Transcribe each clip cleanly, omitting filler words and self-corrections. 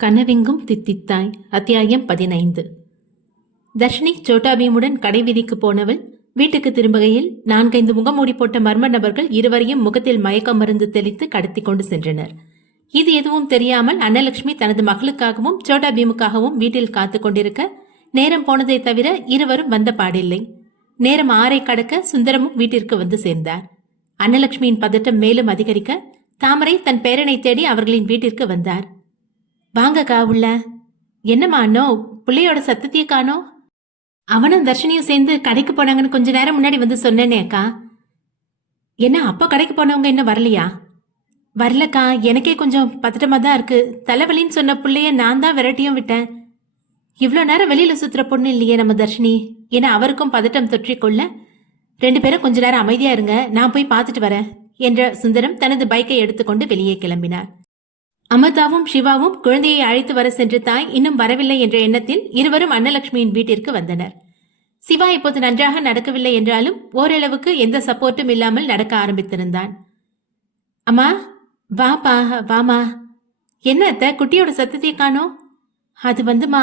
கனவெங்கும் தித்தித்தாய். அத்தியாயம் 15. தர்ஷினி சோட்டா பீமுடன் கடை வீதிக்கு போனவள் வீட்டுக்கு திரும்புகையில் 4-5 முகமூடி போட்ட மர்ம நபர்கள் இருவரையும் முகத்தில் மயக்க மருந்து தெளித்து கடத்தி கொண்டு சென்றனர். இது எதுவும் தெரியாமல் அன்னலட்சுமி தனது மகளுக்காகவும் சோட்டா பீமுக்காகவும் வீட்டில் காத்து கொண்டிருக்க நேரம் போனதை தவிர இருவரும் வந்த பாடில்லை. நேரம் 6 கடக்க சுந்தரமும் வீட்டிற்கு வந்து சேர்ந்தார். அன்னலட்சுமியின் பதட்டம் மேலும் அதிகரிக்க தாமரை தன் பேரனை தேடி அவர்களின் வீட்டிற்கு வந்தார். வாங்கக்கா உள்ள. என்னம்மா அண்ணோ, பிள்ளையோட சத்தத்தையே காணோ? அவனும் தர்ஷினியும் சேர்ந்து கடைக்கு போனாங்கன்னு கொஞ்ச நேரம் முன்னாடி வந்து சொன்னேனே அக்கா. என்ன அப்பா கடைக்கு போனவங்க இன்னும் வரலையா? வரலக்கா, எனக்கே கொஞ்சம் பதட்டமா தான் இருக்கு. தலைவலின்னு சொன்ன பிள்ளைய நான் தான் விரட்டியும் விட்டேன். இவ்வளோ நேரம் வெளியில சுத்துற பொண்ணு இல்லையே நம்ம தர்ஷினி. ஏன்னா அவருக்கும் பதட்டம் தொற்றிக்கொள்ள 2 பேரும் கொஞ்ச நேரம் அமைதியா இருங்க, நான் போய் பார்த்துட்டு வரேன் என்ற சுந்தரம் தனது பைக்கை எடுத்துக்கொண்டு வெளியே கிளம்பினார். அமிர்தாவும் சிவாவும் குழந்தையை அழைத்து வர சென்ற தாய் இன்னும் வரவில்லை என்ற எண்ணத்தில் இருவரும் அன்னலட்சுமியின் வீட்டிற்கு வந்தனர். சிவா இப்போது நன்றாக நடக்கவில்லை என்றாலும் ஓரளவுக்கு எந்த சப்போர்ட்டும் இல்லாமல் நடக்க ஆரம்பித்திருந்தான். அம்மா வாப்பா வாமா. என்ன அத்த, குட்டியோட சத்தத்தை காணோம்? அது வந்துமா,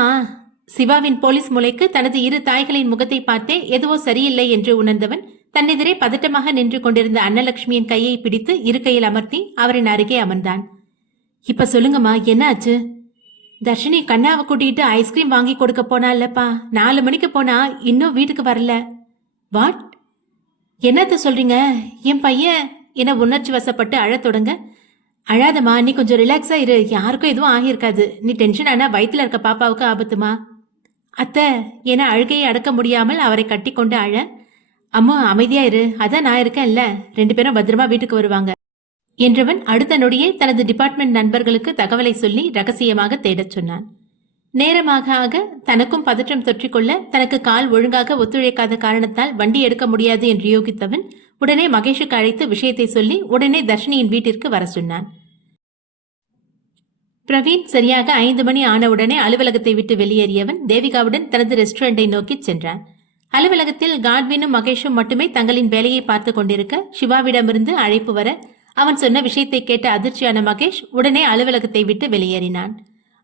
சிவாவின் போலீஸ் மூளைக்கு தனது 2 தாய்களின் முகத்தை பார்த்தே எதுவோ சரியில்லை என்று உணர்ந்தவன் தன்னெதிரே பதட்டமாக நின்று கொண்டிருந்த அன்னலட்சுமியின் கையை பிடித்து இருக்கையில் அமர்த்தி அவரின் அருகே அமர்ந்தான். இப்ப சொல்லுங்கம்மா, என்ன ஆச்சு? தர்ஷினி கண்ணாவை கூட்டிட்டு ஐஸ்கிரீம் வாங்கி கொடுக்க போனா இல்லப்பா. 4 மணிக்கு போனா இன்னும் வீட்டுக்கு வரல. வாட்? என்னத்த சொல்றீங்க? என் பையன் என உணர்ச்சி வசப்பட்டு அழத் தொடங்க, அழாதம்மா, நீ கொஞ்சம் ரிலாக்ஸா இரு, யாருக்கும் எதுவும் ஆகியிருக்காது. நீ டென்ஷன் ஆனா வயிற்றுல இருக்க பாப்பாவுக்கு ஆபத்துமா. அத்தை என அழுகையை அடக்க முடியாமல் அவரை கட்டி கொண்டு அழ, அம்மா அமைதியா இரு, அதான் நான் இருக்கேன்ல, 2 பேரும் பத்திரமா வீட்டுக்கு வருவாங்க என்றவன் அடுத்த நொடியே தனது டிபார்ட்மெண்ட் நண்பர்களுக்கு தகவலை சொல்லி ரகசியமாக தேடச் சொன்னான். நேரமாக ஆக தனக்கும் பதற்றம் தொற்றிக்கொள்ள தனக்கு கால் ஒழுங்காக ஒத்துழைக்காத காரணத்தால் வண்டி எடுக்க முடியாது என்று யோகித்தவன் உடனே மகேஷுக்கு அழைத்து விஷயத்தை சொல்லி உடனே தர்ஷினியின் வீட்டிற்கு வர சொன்னான். பிரவீன் சரியாக 5 மணி ஆனவுடனே அலுவலகத்தை விட்டு வெளியேறியவன் தேவிகாவுடன் தனது ரெஸ்டாரண்டை நோக்கி சென்றான். அலுவலகத்தில் காட்வினும் மகேஷும் மட்டுமே தங்களின் வேலையை பார்த்து கொண்டிருக்க சிவாவிடமிருந்து அழைப்பு வர அவன் சொன்ன விஷயத்தை கேட்ட அதிர்ச்சியான மகேஷ் உடனே அலுவலகத்தை விட்டு வெளியேறினான்.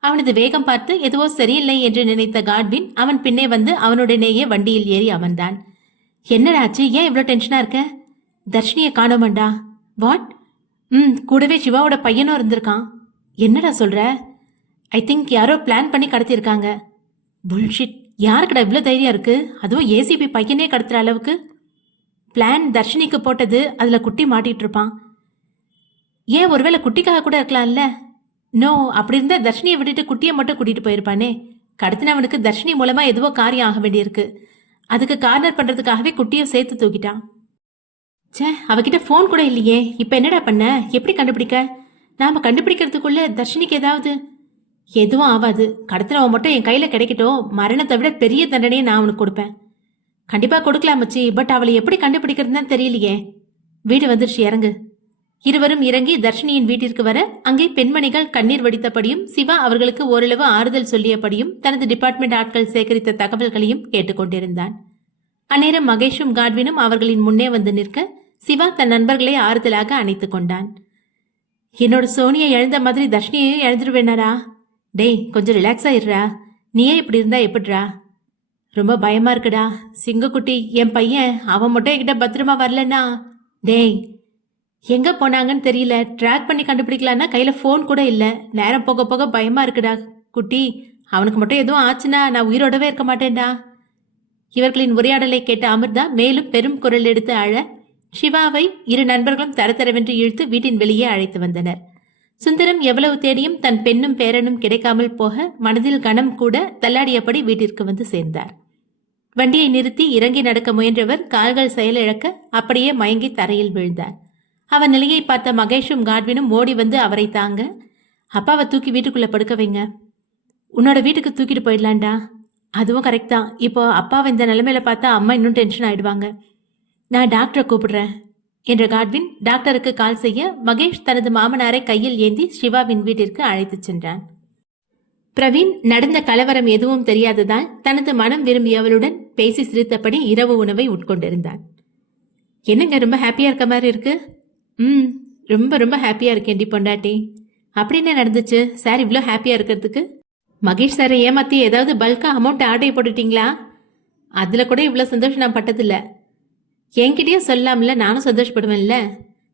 அவனது வேகம் பார்த்து எதுவோ சரியில்லை என்று நினைத்த காட்வின் அவன் பின்னே வந்து அவனுடனேயே வண்டியில் ஏறி அமர்ந்தான். என்னடாச்சு, ஏன் இவ்வளோ டென்ஷனா இருக்க? தர்ஷினியை காணோமண்டா. வாட்? கூடவே சிவாவோட பையனும் இருந்திருக்கான். என்னடா சொல்ற? ஐ திங்க் யாரோ பிளான் பண்ணி கடத்திருக்காங்க. புல்ஷிட், யாருக்கடா இவ்வளோ தைரியம் இருக்கு? அதுவும் ஏசிபி பையனே கடத்துற அளவுக்கு? பிளான் தர்ஷினிக்கு போட்டது, அதுல குட்டி மாட்டிட்டு இருப்பான். ஏன் ஒருவேளை குட்டிக்காக கூட இருக்கலாம்ல? நோ, அப்படி இருந்தா தர்ஷினியை விட்டுட்டு குட்டியை மட்டும் கூட்டிட்டு போயிருப்பானே. கடத்தினவனுக்கு தர்ஷினி மூலமா எதுவோ காரியம் ஆக வேண்டியிருக்கு. அதுக்கு கார்னர் பண்றதுக்காகவே குட்டியும் சேர்த்து தூக்கிட்டான். சே, அவகிட்ட போன் கூட இல்லையே. இப்ப என்னடா பண்ண? எப்படி கண்டுபிடிக்க? நாம கண்டுபிடிக்கிறதுக்குள்ள தர்ஷினிக்கு ஏதாவது எதுவும் ஆகாது. கடத்தினவன் மட்டும் என் கையில கிடைக்கட்டும், மரணத்தை விட பெரிய தண்டனையை நான் அவனுக்கு கொடுப்பேன். கண்டிப்பா கொடுக்கலாம் மச்சி, பட் அவளை எப்படி கண்டுபிடிக்கிறதுன்னு தெரியலையே. வீடு வந்துருச்சு, இறங்கு. இருவரும் இறங்கி தர்ஷினியின் வீட்டிற்கு வர அங்கே பெண்மணிகள் கண்ணீர் வடித்தபடியும் சிவா அவர்களுக்கு ஓரளவு ஆறுதல் சொல்லியபடியும் தனது டிபார்ட்மெண்ட் ஆட்கள் சேகரித்த தகவல்களையும் கேட்டுக்கொண்டிருந்தான். அந்நேரம் மகேஷும் காட்வினும் அவர்களின் முன்னே வந்து நிற்க சிவா தன் நண்பர்களை ஆறுதலாக அணைத்துக் கொண்டான். என்னோட சோனியை எழுந்த மாதிரி தர்ஷினியையும் எழுந்துருவேனாரா? டேய், கொஞ்சம் ரிலாக்ஸா இருடா. நீயே இப்படி இருந்தா எப்படிரா? ரொம்ப பயமா இருக்குடா. சிங்கக்குட்டி, என் பையன், அவன் மட்டும் என்கிட்ட பத்திரமா வரலன்னா. டேய், எங்க போனாங்கன்னு தெரியல, ட்ராக் பண்ணி கண்டுபிடிக்கலான்னா கையில போன் கூட இல்ல. நேரம் போக போக பயமா இருக்குடா குட்டி. அவனுக்கு மட்டும் எதுவும் ஆச்சுன்னா நான் உயிரோடவே இருக்க மாட்டேன்டா. இவர்களின் உரையாடலை கேட்ட அமிர்தா மேலும் பெரும் குரல் எடுத்து அழ சிவாவை 2 நண்பர்களும் தரதரவென்று இழுத்து வீட்டின் வெளியே அழைத்து வந்தனர். சுந்தரம் எவ்வளவு தேடியும் தன் பெண்ணும் பேரனும் கிடைக்காமல் போக மனதில் கனம் கூட தள்ளாடியபடி வீட்டிற்கு வந்து சேர்ந்தார். வண்டியை நிறுத்தி இறங்கி நடக்க முயன்றவர் கால்கள் செயலிழக்க அப்படியே மயங்கி தரையில் விழுந்தார். அவன் நிலையை பார்த்த மகேஷும் காட்வினும் ஓடி வந்து அவரை தாங்க, அப்பாவை தூக்கி வீட்டுக்குள்ள படுக்க வைங்க. உன்னோட வீட்டுக்கு தூக்கிட்டு போயிடலான்டா. அதுவும் கரெக்ட் தான். இப்போ அப்பாவை இந்த நிலைமையில பார்த்தா அம்மா இன்னும் டென்ஷன் ஆயிடுவாங்க. நான் டாக்டரை கூப்பிடுறேன் என்ற காட்வின் டாக்டருக்கு கால் செய்ய மகேஷ் தனது மாமனாரை கையில் ஏந்தி சிவாவின் வீட்டிற்கு அழைத்து சென்றான். பிரவீன் நடந்த கலவரம் எதுவும் தெரியாததால் தனது மனம் விரும்பியவளுடன் பேசி சிரித்தபடி இரவு உணவை உட்கொண்டிருந்தான். என்னங்க ரொம்ப ஹாப்பியா இருக்க மாதிரி இருக்கு? ரொம்ப ரொம்ப ஹாப்பியா இருக்கேன் டி பொண்டாட்டி. அப்படி என்ன நடந்துச்சு சார் இவ்வளோ ஹாப்பியா இருக்கிறதுக்கு? மகேஷ் சாரை ஏமாத்தி ஏதாவது பல்கா அமௌண்ட் ஆர்டர் போட்டுட்டீங்களா? அதுல கூட இவ்வளோ சந்தோஷம் நான் பட்டதில்ல. என்கிட்டயும் சொல்லாமல நானும் சந்தோஷப்படுவேன்ல.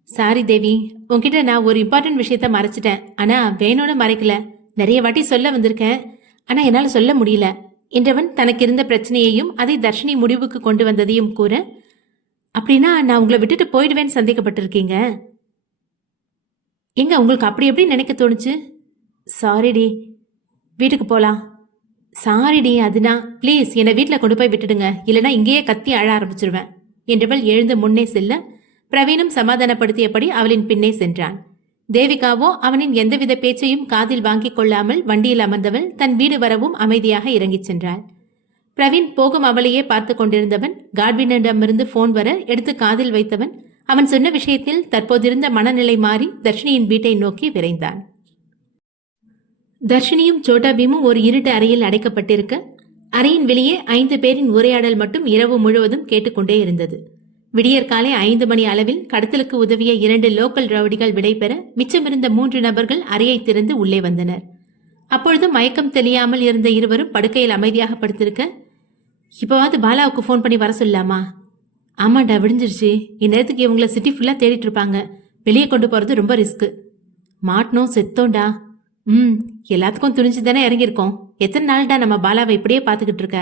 சாரி தேவி, உன்கிட்ட நான் ஒரு இம்பார்ட்டன்ட் விஷயத்த மறைச்சிட்டேன். ஆனா வேணும்னு மறைக்கல. நிறைய வாட்டி சொல்ல வந்திருக்கேன், ஆனா என்னால சொல்ல முடியல என்றவன் தனக்கு இருந்த பிரச்சனையையும் அதை தர்ஷினி முடிவுக்கு கொண்டு வந்ததையும் கூற, அப்படின்னா நான் உங்களை விட்டுட்டு போயிடுவேன்னு சந்தேகப்பட்டிருக்கீங்க. எங்க உங்களுக்கு அப்படி எப்படி நினைக்க தோணுச்சு? சாரிடி, வீட்டுக்கு போலாம். சாரிடி, அதுனா ப்ளீஸ் என்னை வீட்டில் கொண்டு போய் விட்டுடுங்க, இல்லைன்னா இங்கேயே கத்தி அழ ஆரம்பிச்சிருவேன் என்றவள் எழுந்து முன்னே செல்ல பிரவீனும் சமாதானப்படுத்தியபடி அவளின் பின்னே சென்றான். தேவிகாவோ அவனின் எந்தவித பேச்சையும் காதில் வாங்கிக் கொள்ளாமல் வண்டியில் அமர்ந்தவள் தன் வீடு வரவும் அமைதியாக இறங்கிச் சென்றாள். பிரவீன் போகும் அவளையே பார்த்து கொண்டிருந்தவன் காட்வினிடமிருந்து போன் வர எடுத்து காதில் வைத்தவன் அவன் சொன்ன விஷயத்தில் தற்போதிருந்த மனநிலை மாறி தர்ஷினியின் வீட்டை நோக்கி விரைந்தான். தர்ஷினியும் சோட்டா பீமும் ஒரு இருட்டு அறையில் அடைக்கப்பட்டிருக்க, அறையின் வெளியே 5 பேரின் உரையாடல் மட்டும் இரவு முழுவதும் கேட்டுக்கொண்டே இருந்தது. விடியற்காலை 5 மணி அளவில் கடத்தலுக்கு உதவிய 2 லோக்கல் ரவுடிகள் விடைபெற மிச்சமிருந்த 3 நபர்கள் அறையை திறந்து உள்ளே வந்தனர். அப்பொழுது மயக்கம் தெளியாமல் இருந்த இருவரும் படுக்கையில் அமைதியாக படுத்திருக்க, இப்போவாது பாலாவுக்கு ஃபோன் பண்ணி வர சொல்லலாமா? ஆமாண்டா, விடிஞ்சிருச்சு. இந்நேரத்துக்கு இவங்களை சிட்டி ஃபுல்லாக தேடிட்டு இருப்பாங்க. வெளியே கொண்டு போகிறது ரொம்ப ரிஸ்க்கு. மாட்டணும் செத்தோண்டா. எல்லாத்துக்கும் துணிஞ்சு தானே இறங்கியிருக்கோம். எத்தனை நாள்டா நம்ம பாலாவை இப்படியே பார்த்துக்கிட்டு இருக்க?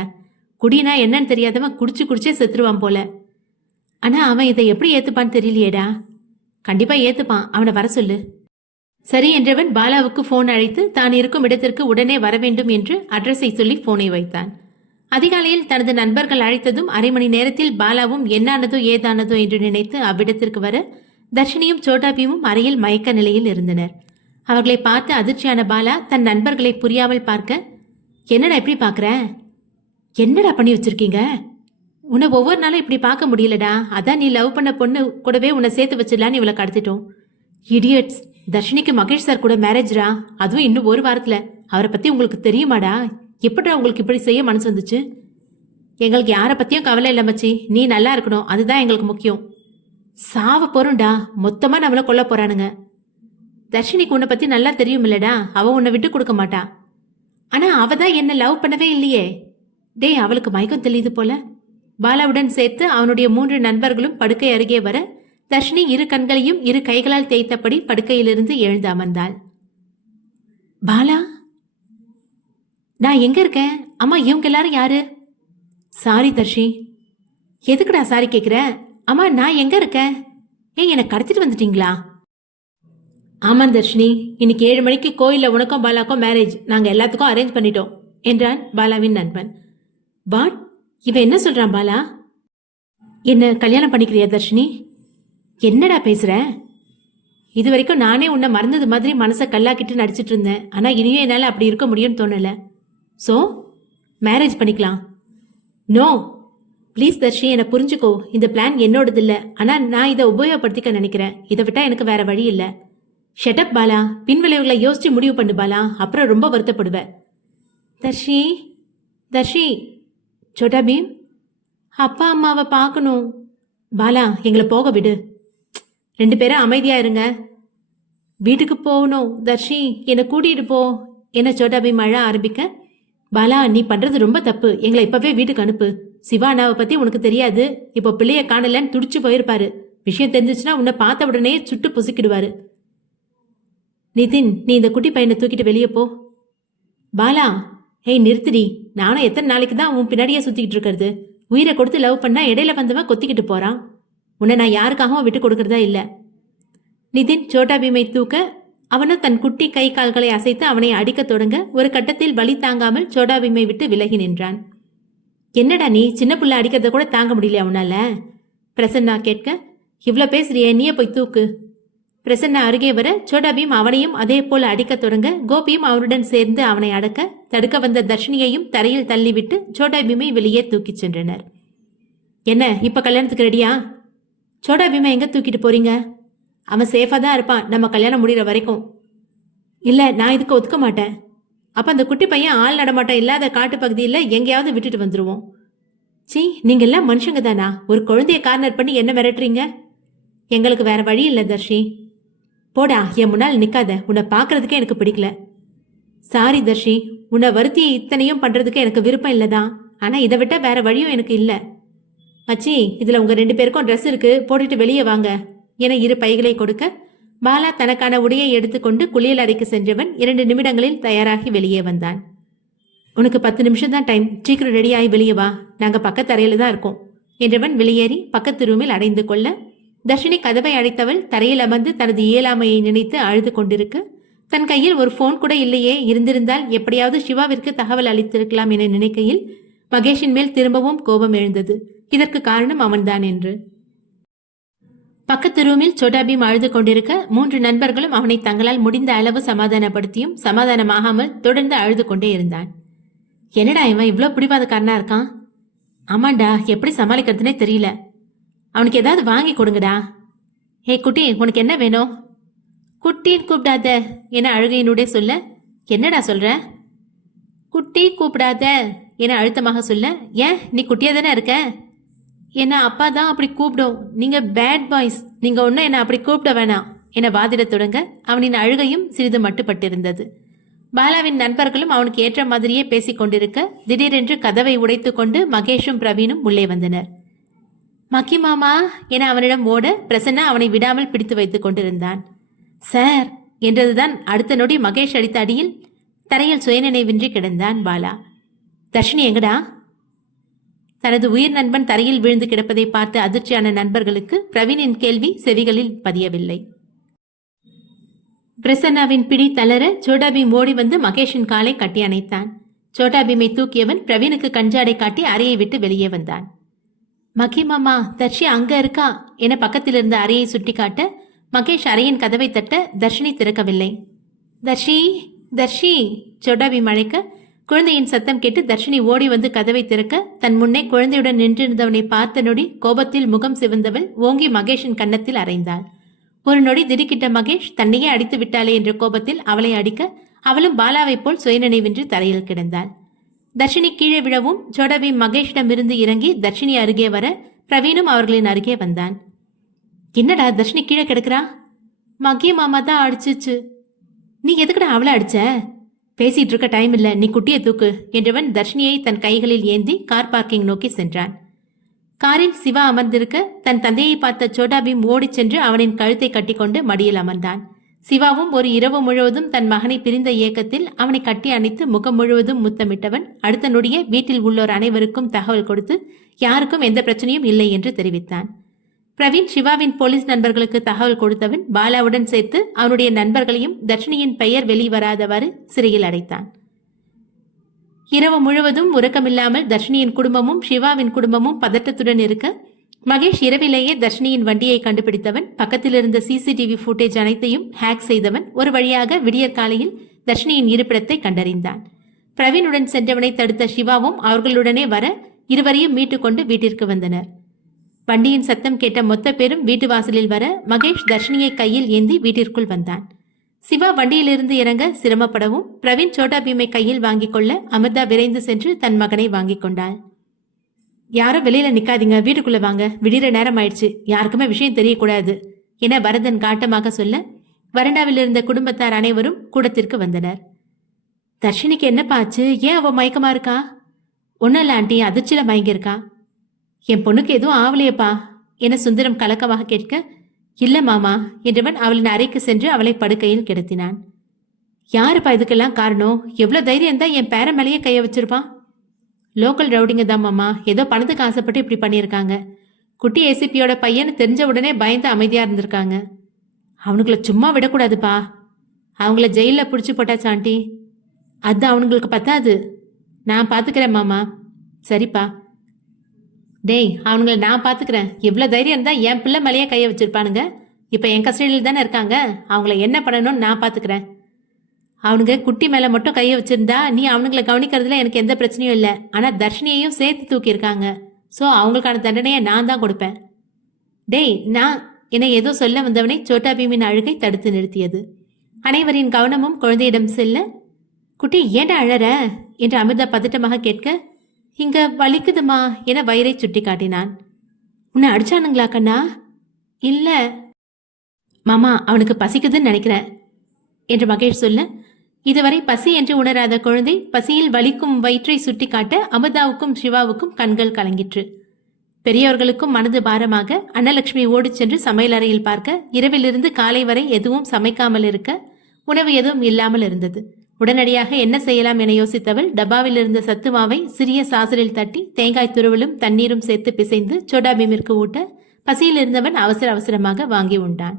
குடினா என்னன்னு தெரியாதவன் குடிச்சே செத்துருவான் போல. ஆனா அவன் இதை எப்படி ஏத்துப்பான்னு தெரியலையேடா. கண்டிப்பா ஏத்துப்பான், அவனை வர சொல்லு. சரி என்றவன் பாலாவுக்கு போன் அழைத்து தான் இருக்கும் இடத்திற்கு உடனே வர வேண்டும் என்று அட்ரஸை சொல்லி போனை வைத்தான். அதிகாலையில் தனது நண்பர்கள் அழைத்ததும் அரை மணி நேரத்தில் பாலாவும் என்னானதோ ஏதானதோ என்று நினைத்து அவ்விடத்திற்கு வர தர்ஷினியும் சோட்டா பீமும் அறையில் மயக்க நிலையில் இருந்தனர். அவர்களை பார்த்து அதிர்ச்சியான பாலா தன் நண்பர்களை புரியாமல் பார்க்க, என்னடா இப்படி பார்க்குற? என்னடா பண்ணி வச்சிருக்கீங்க? உன்னை ஒவ்வொரு நாளும் இப்படி பார்க்க முடியலடா. அதான் நீ லவ் பண்ண பொண்ணு கூடவே உன்னை சேர்த்து வச்சிடலான்னு இவளை கடத்திட்டோம். இடியட்ஸ், தர்ஷினிக்கு மகேஷ் சார் கூட மேரேஜ்ரா, அதுவும் இன்னும் 1 வாரத்துல. அவரை பத்தி உங்களுக்கு தெரியுமாடா? எப்படா உங்களுக்கு இப்படி செய்ய மனசு வந்துச்சு? எங்களுக்கு யாரை பத்தியும் கவலை இல்லை மச்சி, நீ நல்லா இருக்கணும், அதுதான் எங்களுக்கு முக்கியம். சாவ போறோம்டா, மொத்தமா நம்மள கொல்ல போறானுங்க. தர்ஷினிக்கு உன்னை பத்தி நல்லா தெரியும் இல்லடா, அவ உன்னை விட்டு கொடுக்க மாட்டா. ஆனா அவ தான் என்ன லவ் பண்ணவே இல்லையே. டேய், அவளுக்கு மயக்கம் தெரியுது போல. பாலாவுடன் சேர்த்து அவனுடைய 3 நண்பர்களும் படுக்கை அருகே வர தர்ஷினி 2 கண்களையும் 2 கைகளால் தேய்த்தபடி படுக்கையிலிருந்து எழுந்து அமர்ந்தாள். பாலா, நான் எங்க இருக்கேன்? அம்மா, இவங்க எல்லாரும் யாரு? சாரி தர்ஷி. எதுக்குடா சாரி கேக்குற? அம்மா, நான் எங்க இருக்கேன்? என்னை கடத்திட்டு வந்துட்டீங்களா? ஆமா தர்ஷினி, இன்னைக்கு 7 மணிக்கு கோயில்ல உனக்கும் பாலாக்கும் மேரேஜ். நாங்க எல்லாத்துக்கும் அரேஞ்ச் பண்ணிட்டோம் என்றான் பாலாவின் நண்பன். வாட்? இவன் என்ன சொல்றான் பாலா? என்ன கல்யாணம் பண்ணிக்கிறியா தர்ஷினி? என்னடா பேசுற? இது வரைக்கும் நானே உன்னை மறந்தது மாதிரி மனசை கல்லாக்கிட்டு நடிச்சிட்டு இருந்தேன். ஆனா இனியும் என்னால அப்படி இருக்க முடியும்னு தோணல. சோ மேரேஜ் பண்ணிக்கலாம்? நோ ப்ளீஸ் தர்ஷி, என்னை புரிஞ்சுக்கோ. இந்த பிளான் என்னோடது இல்லை, ஆனா நான் இதை உபயோகப்படுத்திக்க நினைக்கிறேன். இதை விட்டா எனக்கு வேற வழி இல்லை. ஷட்டப் பாலா, பின்விளைவுகளை யோசிச்சு முடிவு பண்ணு பாலா, அப்புறம் ரொம்ப வருத்தப்படுவேன். தர்ஷி, தர்ஷி. சோட்டா பீம், அப்பா அம்மாவை பார்க்கணும். பாலா, எங்களை போக விடு. 2 பேரும் அமைதியா இருங்க. வீட்டுக்கு போகணும். தர்ஷி, என்னை கூட்டிட்டு போ. என்ன சோட்டா பீம் அழ ஆரம்பிக்க, பாலா நீ பண்றது ரொம்ப தப்பு. எங்களை இப்பவே வீட்டுக்கு அனுப்பு. சிவா அண்ணாவை பத்தி உனக்கு தெரியாது. இப்போ பிள்ளைய காணலன்னு துடிச்சு போயிருப்பாரு. விஷயம் தெரிஞ்சிச்சுன்னா உன்னை பார்த்த உடனே சுட்டு பொசுக்கிடுவாரு. நிதின், நீ இந்த குட்டி பையனை தூக்கிட்டு வெளியே போ. பாலா, நிறுத்துடி. நானும் எத்தனை நாளைக்கு தான் உன் பின்னாடியே சுத்திக்கிட்டு இருக்கிறது? உயிரை கொடுத்து லவ் பண்ணா இடையில வந்தவன் கொத்திக்கிட்டு போறான். உன்னை நான் யாருக்காகவும் விட்டு கொடுக்கறதா இல்ல. நிதின் சோட்டா பீமை தூக்க அவனும் தன் குட்டி கை கால்களை அசைத்து அவனை அடிக்க தொடங்க ஒரு கட்டத்தில் வலி தாங்காமல் சோட்டா பீமை விட்டு விலகி நின்றான். என்னடா நீ சின்ன புள்ள அடிக்கிறத கூட தாங்க முடியல அவனால? பிரசன்னா கேட்க, இவ்வளோ பேசுறியே, நீயே போய் தூக்கு. பிரசன்னா அருகே வர சோட்டா பீம் அவனையும் அதே போல அடிக்க தொடங்க கோபியும் அவனுடன் சேர்ந்து அவனை அடக்க தடுக்க வந்த தர்ஷினியையும் தரையில் தள்ளிவிட்டு சோட்டா பீமை வெளியே தூக்கிச் சென்றனர். என்ன இப்ப கல்யாணத்துக்கு ரெடியா? சோட்டா பீமை எங்க தூக்கிட்டு போறீங்க? அவன் சேஃபா தான் இருப்பான் நம்ம கல்யாணம் முடிகிற வரைக்கும். இல்ல, நான் இதுக்கு ஒத்துக்க மாட்டேன். அப்ப அந்த குட்டி பையன் ஆள் நடமாட்டம் இல்லாத காட்டு பகுதியில் எங்கேயாவது விட்டுட்டு வந்துருவோம். சி, நீங்க எல்லாம் மனுஷங்க தானா? ஒரு குழந்தைய கார்னர் பண்ணி என்ன மிரட்டுறீங்க? எங்களுக்கு வேற வழி இல்லை தர்ஷி. போடா, என் முன்னால் நிக்காத. உன்னை பார்க்கறதுக்கே எனக்கு பிடிக்கல. சாரி தர்ஷி, உன்னை வருத்தி இத்தனையும் பண்றதுக்கு எனக்கு விருப்பம் இல்லதான். ஆனா இதை விட்ட வேற வழியும் எனக்கு இல்ல. மச்சி, இதுல உங்க 2 பேருக்கும் ட்ரெஸ் இருக்கு, போட்டுட்டு வெளியே வாங்க என 2 பைகளை கொடுக்க பாலா தனக்கான உடையை எடுத்துக்கொண்டு குளியல் அறைக்கு சென்றவன் 2 நிமிடங்களில் தயாராகி வெளியே வந்தான். உனக்கு 10 நிமிஷம் தான் டைம், சீக்கிரம் ரெடியாகி வெளியே வா, நாங்க பக்கத்து அறையில தான் இருக்கோம் என்றவன் வெளியேறி பக்கத்து ரூமில் அடைந்து கொள்ள தர்ஷினி கதவை அடைத்தவள் தரையில் அமர்ந்து தனது இயலாமையை நினைத்து அழுது கொண்டிருக்க தன் கையில் ஒரு போன் கூட இல்லையே, இருந்திருந்தால் எப்படியாவது சிவாவிற்கு தகவல் அளித்திருக்கலாம் என நினைக்கையில் மகேஷின் மேல் திரும்பவும் கோபம் எழுந்தது. இதற்கு காரணம் அவன்தான் என்று. பக்கத்து ரூமில் சோட்டா பீம் அழுது கொண்டிருக்க 3 நண்பர்களும் அவனை தங்களால் முடிந்த அளவு சமாதானப்படுத்தியும் சமாதானமாகாமல் தொடர்ந்து அழுது கொண்டே இருந்தான். என்னடா இவன் இவ்வளோ பிடிவாதக்காரனா இருக்கான்? ஆமாண்டா, எப்படி சமாளிக்கிறதுனே தெரியல. அவனுக்கு ஏதாவது வாங்கி கொடுங்கடா. ஹே குட்டி, உனக்கு என்ன வேணும்? குட்டின்னு கூப்பிடாத என அழுகையினுடைய சொல்ல, என்னடா சொல்ற? குட்டி கூப்பிடாத என அழுத்தமாக சொல்ல, ஏன் நீ குட்டியா தானே இருக்க? என்ன அப்பா தான் அப்படி கூப்பிடும், நீங்க பேட் பாய்ஸ், நீங்க ஒன்னும் என்ன அப்படி கூப்பிட வேணாம் என வாதிடத் தொடங்க அவனின் அழுகையும் சிறிது மட்டுப்பட்டிருந்தது. பாலாவின் நண்பர்களும் அவனுக்கு ஏற்ற மாதிரியே பேசிக் கொண்டிருக்க திடீரென்று கதவை உடைத்துக் கொண்டு மகேஷும் பிரவீனும் உள்ளே வந்தனர். மக்கி மாமா என அவனிடம் ஓட பிரசன்னா அவனை விடாமல் பிடித்து வைத்துக் கொண்டிருந்தான். சார் என்றதுதான் அடுத்த நொடி மகேஷ் அடித்த அடியில் தரையில் சுயநினைவின்றி கிடந்தான் பாலா. தர்ஷினி எங்கடா? தனது உயிர் நண்பன் தரையில் விழுந்து கிடப்பதை பார்த்து அதிர்ச்சியான நண்பர்களுக்கு பிரவீனின் கேள்வி செவிகளில் பதியவில்லை. பிரசன்னாவின் பிடி தளர சோட்டாபீம் ஓடி வந்து மகேஷின் காலை கட்டி அணைத்தான். சோட்டாபீமை தூக்கியவன் பிரவீனுக்கு கஞ்சாடை காட்டி அறையை விட்டு வெளியே வந்தான். மக்கி மாமா, தர்ஷி அங்க இருக்கா என பக்கத்தில் இருந்த அறையை சுட்டிக்காட்ட மகேஷ் அறையின் கதவை தட்ட தர்ஷினி திறக்கவில்லை. தர்ஷி தர்ஷி சோட்டாபீம் அழைக்க குழந்தையின் சத்தம் கேட்டு தர்ஷினி ஓடி வந்து கதவை திறக்க தன் முன்னே குழந்தையுடன் நின்றிருந்தவனை பார்த்த நொடி கோபத்தில் முகம் சிவந்தவள் ஓங்கி மகேஷின் கன்னத்தில் அறைந்தாள். ஒரு நொடி திடுக்கிட்ட மகேஷ் தன்னையே அடித்து விட்டாளே என்ற கோபத்தில் அவளை அடிக்க அவளும் பாலாவைப் போல் சுயநினைவின்றி தரையில் கிடந்தாள். தர்ஷினி கீழே விழவும் சோட்டாபீம் மகேஷிடமிருந்து இறங்கி தர்ஷினி அருகே வர பிரவீனும் அவர்களின் அருகே வந்தான். என்னடா தர்ஷினி கீழே கிடக்குறா? மக்கி மாமா தான் அடிச்சிச்சு. நீ எதுக்குடா அவளை அடிச்ச? பேசிட்டு இருக்க டைம் இல்ல, நீ குட்டியை தூக்கு என்றவன் தர்ஷினியை தன் கைகளில் ஏந்தி கார் பார்க்கிங் நோக்கி சென்றான். காரில் சிவா அமர்ந்திருக்க தன் தந்தையை பார்த்த சோட்டாபீம் ஓடிச் சென்று அவனின் கழுத்தை கட்டிக்கொண்டு மடியில் அமர்ந்தான். சிவாவும் ஒரு இரவு முழுவதும் தன் மகனை பிரிந்த இயக்கத்தில் அவனை கட்டி அணைத்து முகம் முழுவதும் முத்தமிட்டவன் அடுத்த நொடியே வீட்டில் உள்ளோர் அனைவருக்கும் தகவல் கொடுத்து யாருக்கும் எந்த பிரச்சனையும் இல்லை என்று தெரிவித்தான். பிரவீன் சிவாவின் போலீஸ் நண்பர்களுக்கு தகவல் கொடுத்தவன் பாலாவுடன் சேர்த்து அவனுடைய நண்பர்களையும் தர்ஷினியின் பெயர் வெளிவராதவாறு சிறையில் அடைத்தான். இரவு முழுவதும் உறக்கமில்லாமல் தர்ஷினியின் குடும்பமும் சிவாவின் குடும்பமும் பதட்டத்துடன் இருக்க மகேஷ் இரவிலேயே தர்ஷினியின் வண்டியை கண்டுபிடித்தவன் பக்கத்தில் இருந்த சிசிடிவி ஃபுட்டேஜ் அனைத்தையும் ஹேக் செய்தவன் ஒரு வழியாக விடியற் காலையில் தர்ஷினியின் இருப்பிடத்தை கண்டறிந்தான். பிரவீனுடன் சென்றவனை தடுத்த சிவாவும் அவர்களுடனே வர இருவரையும் மீட்டுக்கொண்டு வீட்டிற்கு வந்தனர். வண்டியின் சத்தம் கேட்ட மொத்த பேரும் வீட்டு வாசலில் வர மகேஷ் தர்ஷினியை கையில் ஏந்தி வீட்டிற்குள் வந்தான். சிவா வண்டியிலிருந்து இறங்க சிரமப்படவும் பிரவீன் சோட்டாபீமை கையில் வாங்கிக் கொள்ள அமிர்தா விரைந்து சென்று தன் மகனை வாங்கிக் கொண்டாள். யாரும் வெளியில நிக்காதீங்க, வீட்டுக்குள்ள வாங்க, விடிற நேரம் ஆயிடுச்சு, யாருக்குமே விஷயம் தெரியக்கூடாது என பரதன் காட்டமாக சொல்ல வறண்டாவில் இருந்த குடும்பத்தார் அனைவரும் கூடத்திற்கு வந்தனர். தர்ஷினிக்கு என்னப்பா ஆச்சு? ஏன் அவ மயக்கமா இருக்கா? ஒன்னும் இல்ல ஆண்டி, அதிர்ச்சியில மயங்கியிருக்கா. என் பொண்ணுக்கு எதுவும் ஆவலையப்பா என சுந்தரம் கலக்கமாக கேட்க, இல்ல மாமா என்றவன் அவளின் அறைக்கு சென்று அவளை படுக்கையில் கிடத்தினான். யாருப்பா இதுக்கெல்லாம் காரணம்? எவ்வளவு தைரியம் தான் என் பேர மேலேயே கைய வச்சிருப்பான்? லோக்கல் ரவுடிங்க தான் மாமா, ஏதோ பணத்துக்கு ஆசைப்பட்டு இப்படி பண்ணியிருக்காங்க. குட்டி ஏசிபியோட பையன்னு தெரிஞ்ச உடனே பயந்து அமைதியா இருந்திருக்காங்க. அவனுங்களை சும்மா விடக்கூடாதுப்பா, அவங்கள ஜெயிலில் பிடிச்சி போட்டாச்சு ஆண்டி. அது அவனுங்களுக்கு பத்தாது, நான் பார்த்துக்கிறேன் மாமா. சரிப்பா. டேய், அவனுங்களை நான் பார்த்துக்கிறேன். எவ்வளோ தைரியம் தான் என் பிள்ளை மேலேயே கையை வச்சிருப்பானுங்க. இப்போ என் கஸ்டடியில் தானே இருக்காங்க, அவங்கள என்ன பண்ணணும்னு நான் பார்த்துக்கிறேன். அவனுங்க குட்டி மேலே மட்டும் கையை வச்சிருந்தா நீ அவனுங்களை கவனிக்கிறதுல எனக்கு எந்த பிரச்சனையும் இல்லை. ஆனால் தர்ஷினியையும் சேர்த்து தூக்கியிருக்காங்க. ஸோ அவங்களுக்கான தண்டனையை நான் தான் கொடுப்பேன். டேய் நான் என ஏதோ சொல்ல வந்தவனை சோட்டாபீமின் அழுகை தடுத்து நிறுத்தியது. அனைவரின் கவனமும் குழந்தையிடம் செல்ல, குட்டி ஏண்டா அழற என்று அமிர்தா பதட்டமாக கேட்க, இங்க வலிக்குதுமா என வயிறை சுட்டி காட்டினான். உன்னை அடிச்சானுங்களா கண்ணா? இல்ல. மாமா அவனுக்கு பசிக்குதுன்னு நினைக்கிறேன் என்று மகேஷ் சொல்ல, இதுவரை பசி என்று உணராத குழந்தை பசியில் வலிக்கும் வயிற்றை சுட்டி காட்ட அமிர்தாவுக்கும் சிவாவுக்கும் கண்கள் கலங்கிற்று. பெரியவர்களுக்கும் மனது பாரமாக அன்னலட்சுமி ஓடிச் சென்று சமையலறையில் பார்க்க, இரவிலிருந்து காலை வரை எதுவும் சமைக்காமல் இருக்க, உணவு எதுவும் இல்லாமல் இருந்தது. உடனடியாக என்ன செய்யலாம் என யோசித்தவள் டப்பாவில் இருந்த சத்து மாவை சிறிய சாசரில் தட்டி தேங்காய் துருவலும் தண்ணீரும் சேர்த்து பிசைந்து சோடா பீமிற்கு ஊட்ட, பசியில் இருந்தவன் அவசர அவசரமாக வாங்கி உண்டான்.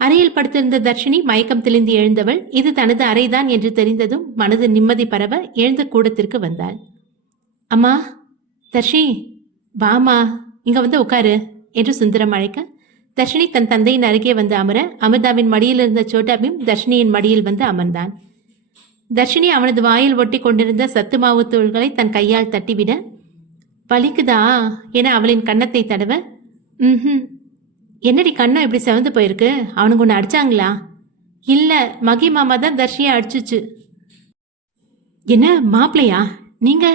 அறையில் படுத்திருந்த தர்ஷினி மயக்கம் தெளிந்து எழுந்தவள் இது தனது அறைதான் என்று தெரிந்ததும் மனது நிம்மதி பரவ எழுந்த கூடத்திற்கு வந்தாள். அம்மா, தர்ஷி வாமா, இங்க வந்து உட்காரு என்று சுந்தரம் அழைக்க, தர்ஷினி தன் தந்தையின் அருகே வந்து அமர, அமிர்தாவின் மடியில் இருந்த சோட்டா பீம் தர்ஷினியின் மடியில் வந்து அமர்ந்தான். தர்ஷினி அவனது வாயில் ஒட்டி கொண்டிருந்த சத்து மாவு தூள்களை தன் கையால் தட்டிவிட, வலிக்குதா என அவளின் கன்னத்தை தடவ, என்னடி கண்ணம் இப்படி செவந்து போயிருக்கு, அவனுக்கு ஒன்று அடிச்சாங்களா? இல்ல, மகி மாமா தான் தர்ஷியை அடிச்சுச்சு. என்ன மாப்பிள்ளையா நீங்க?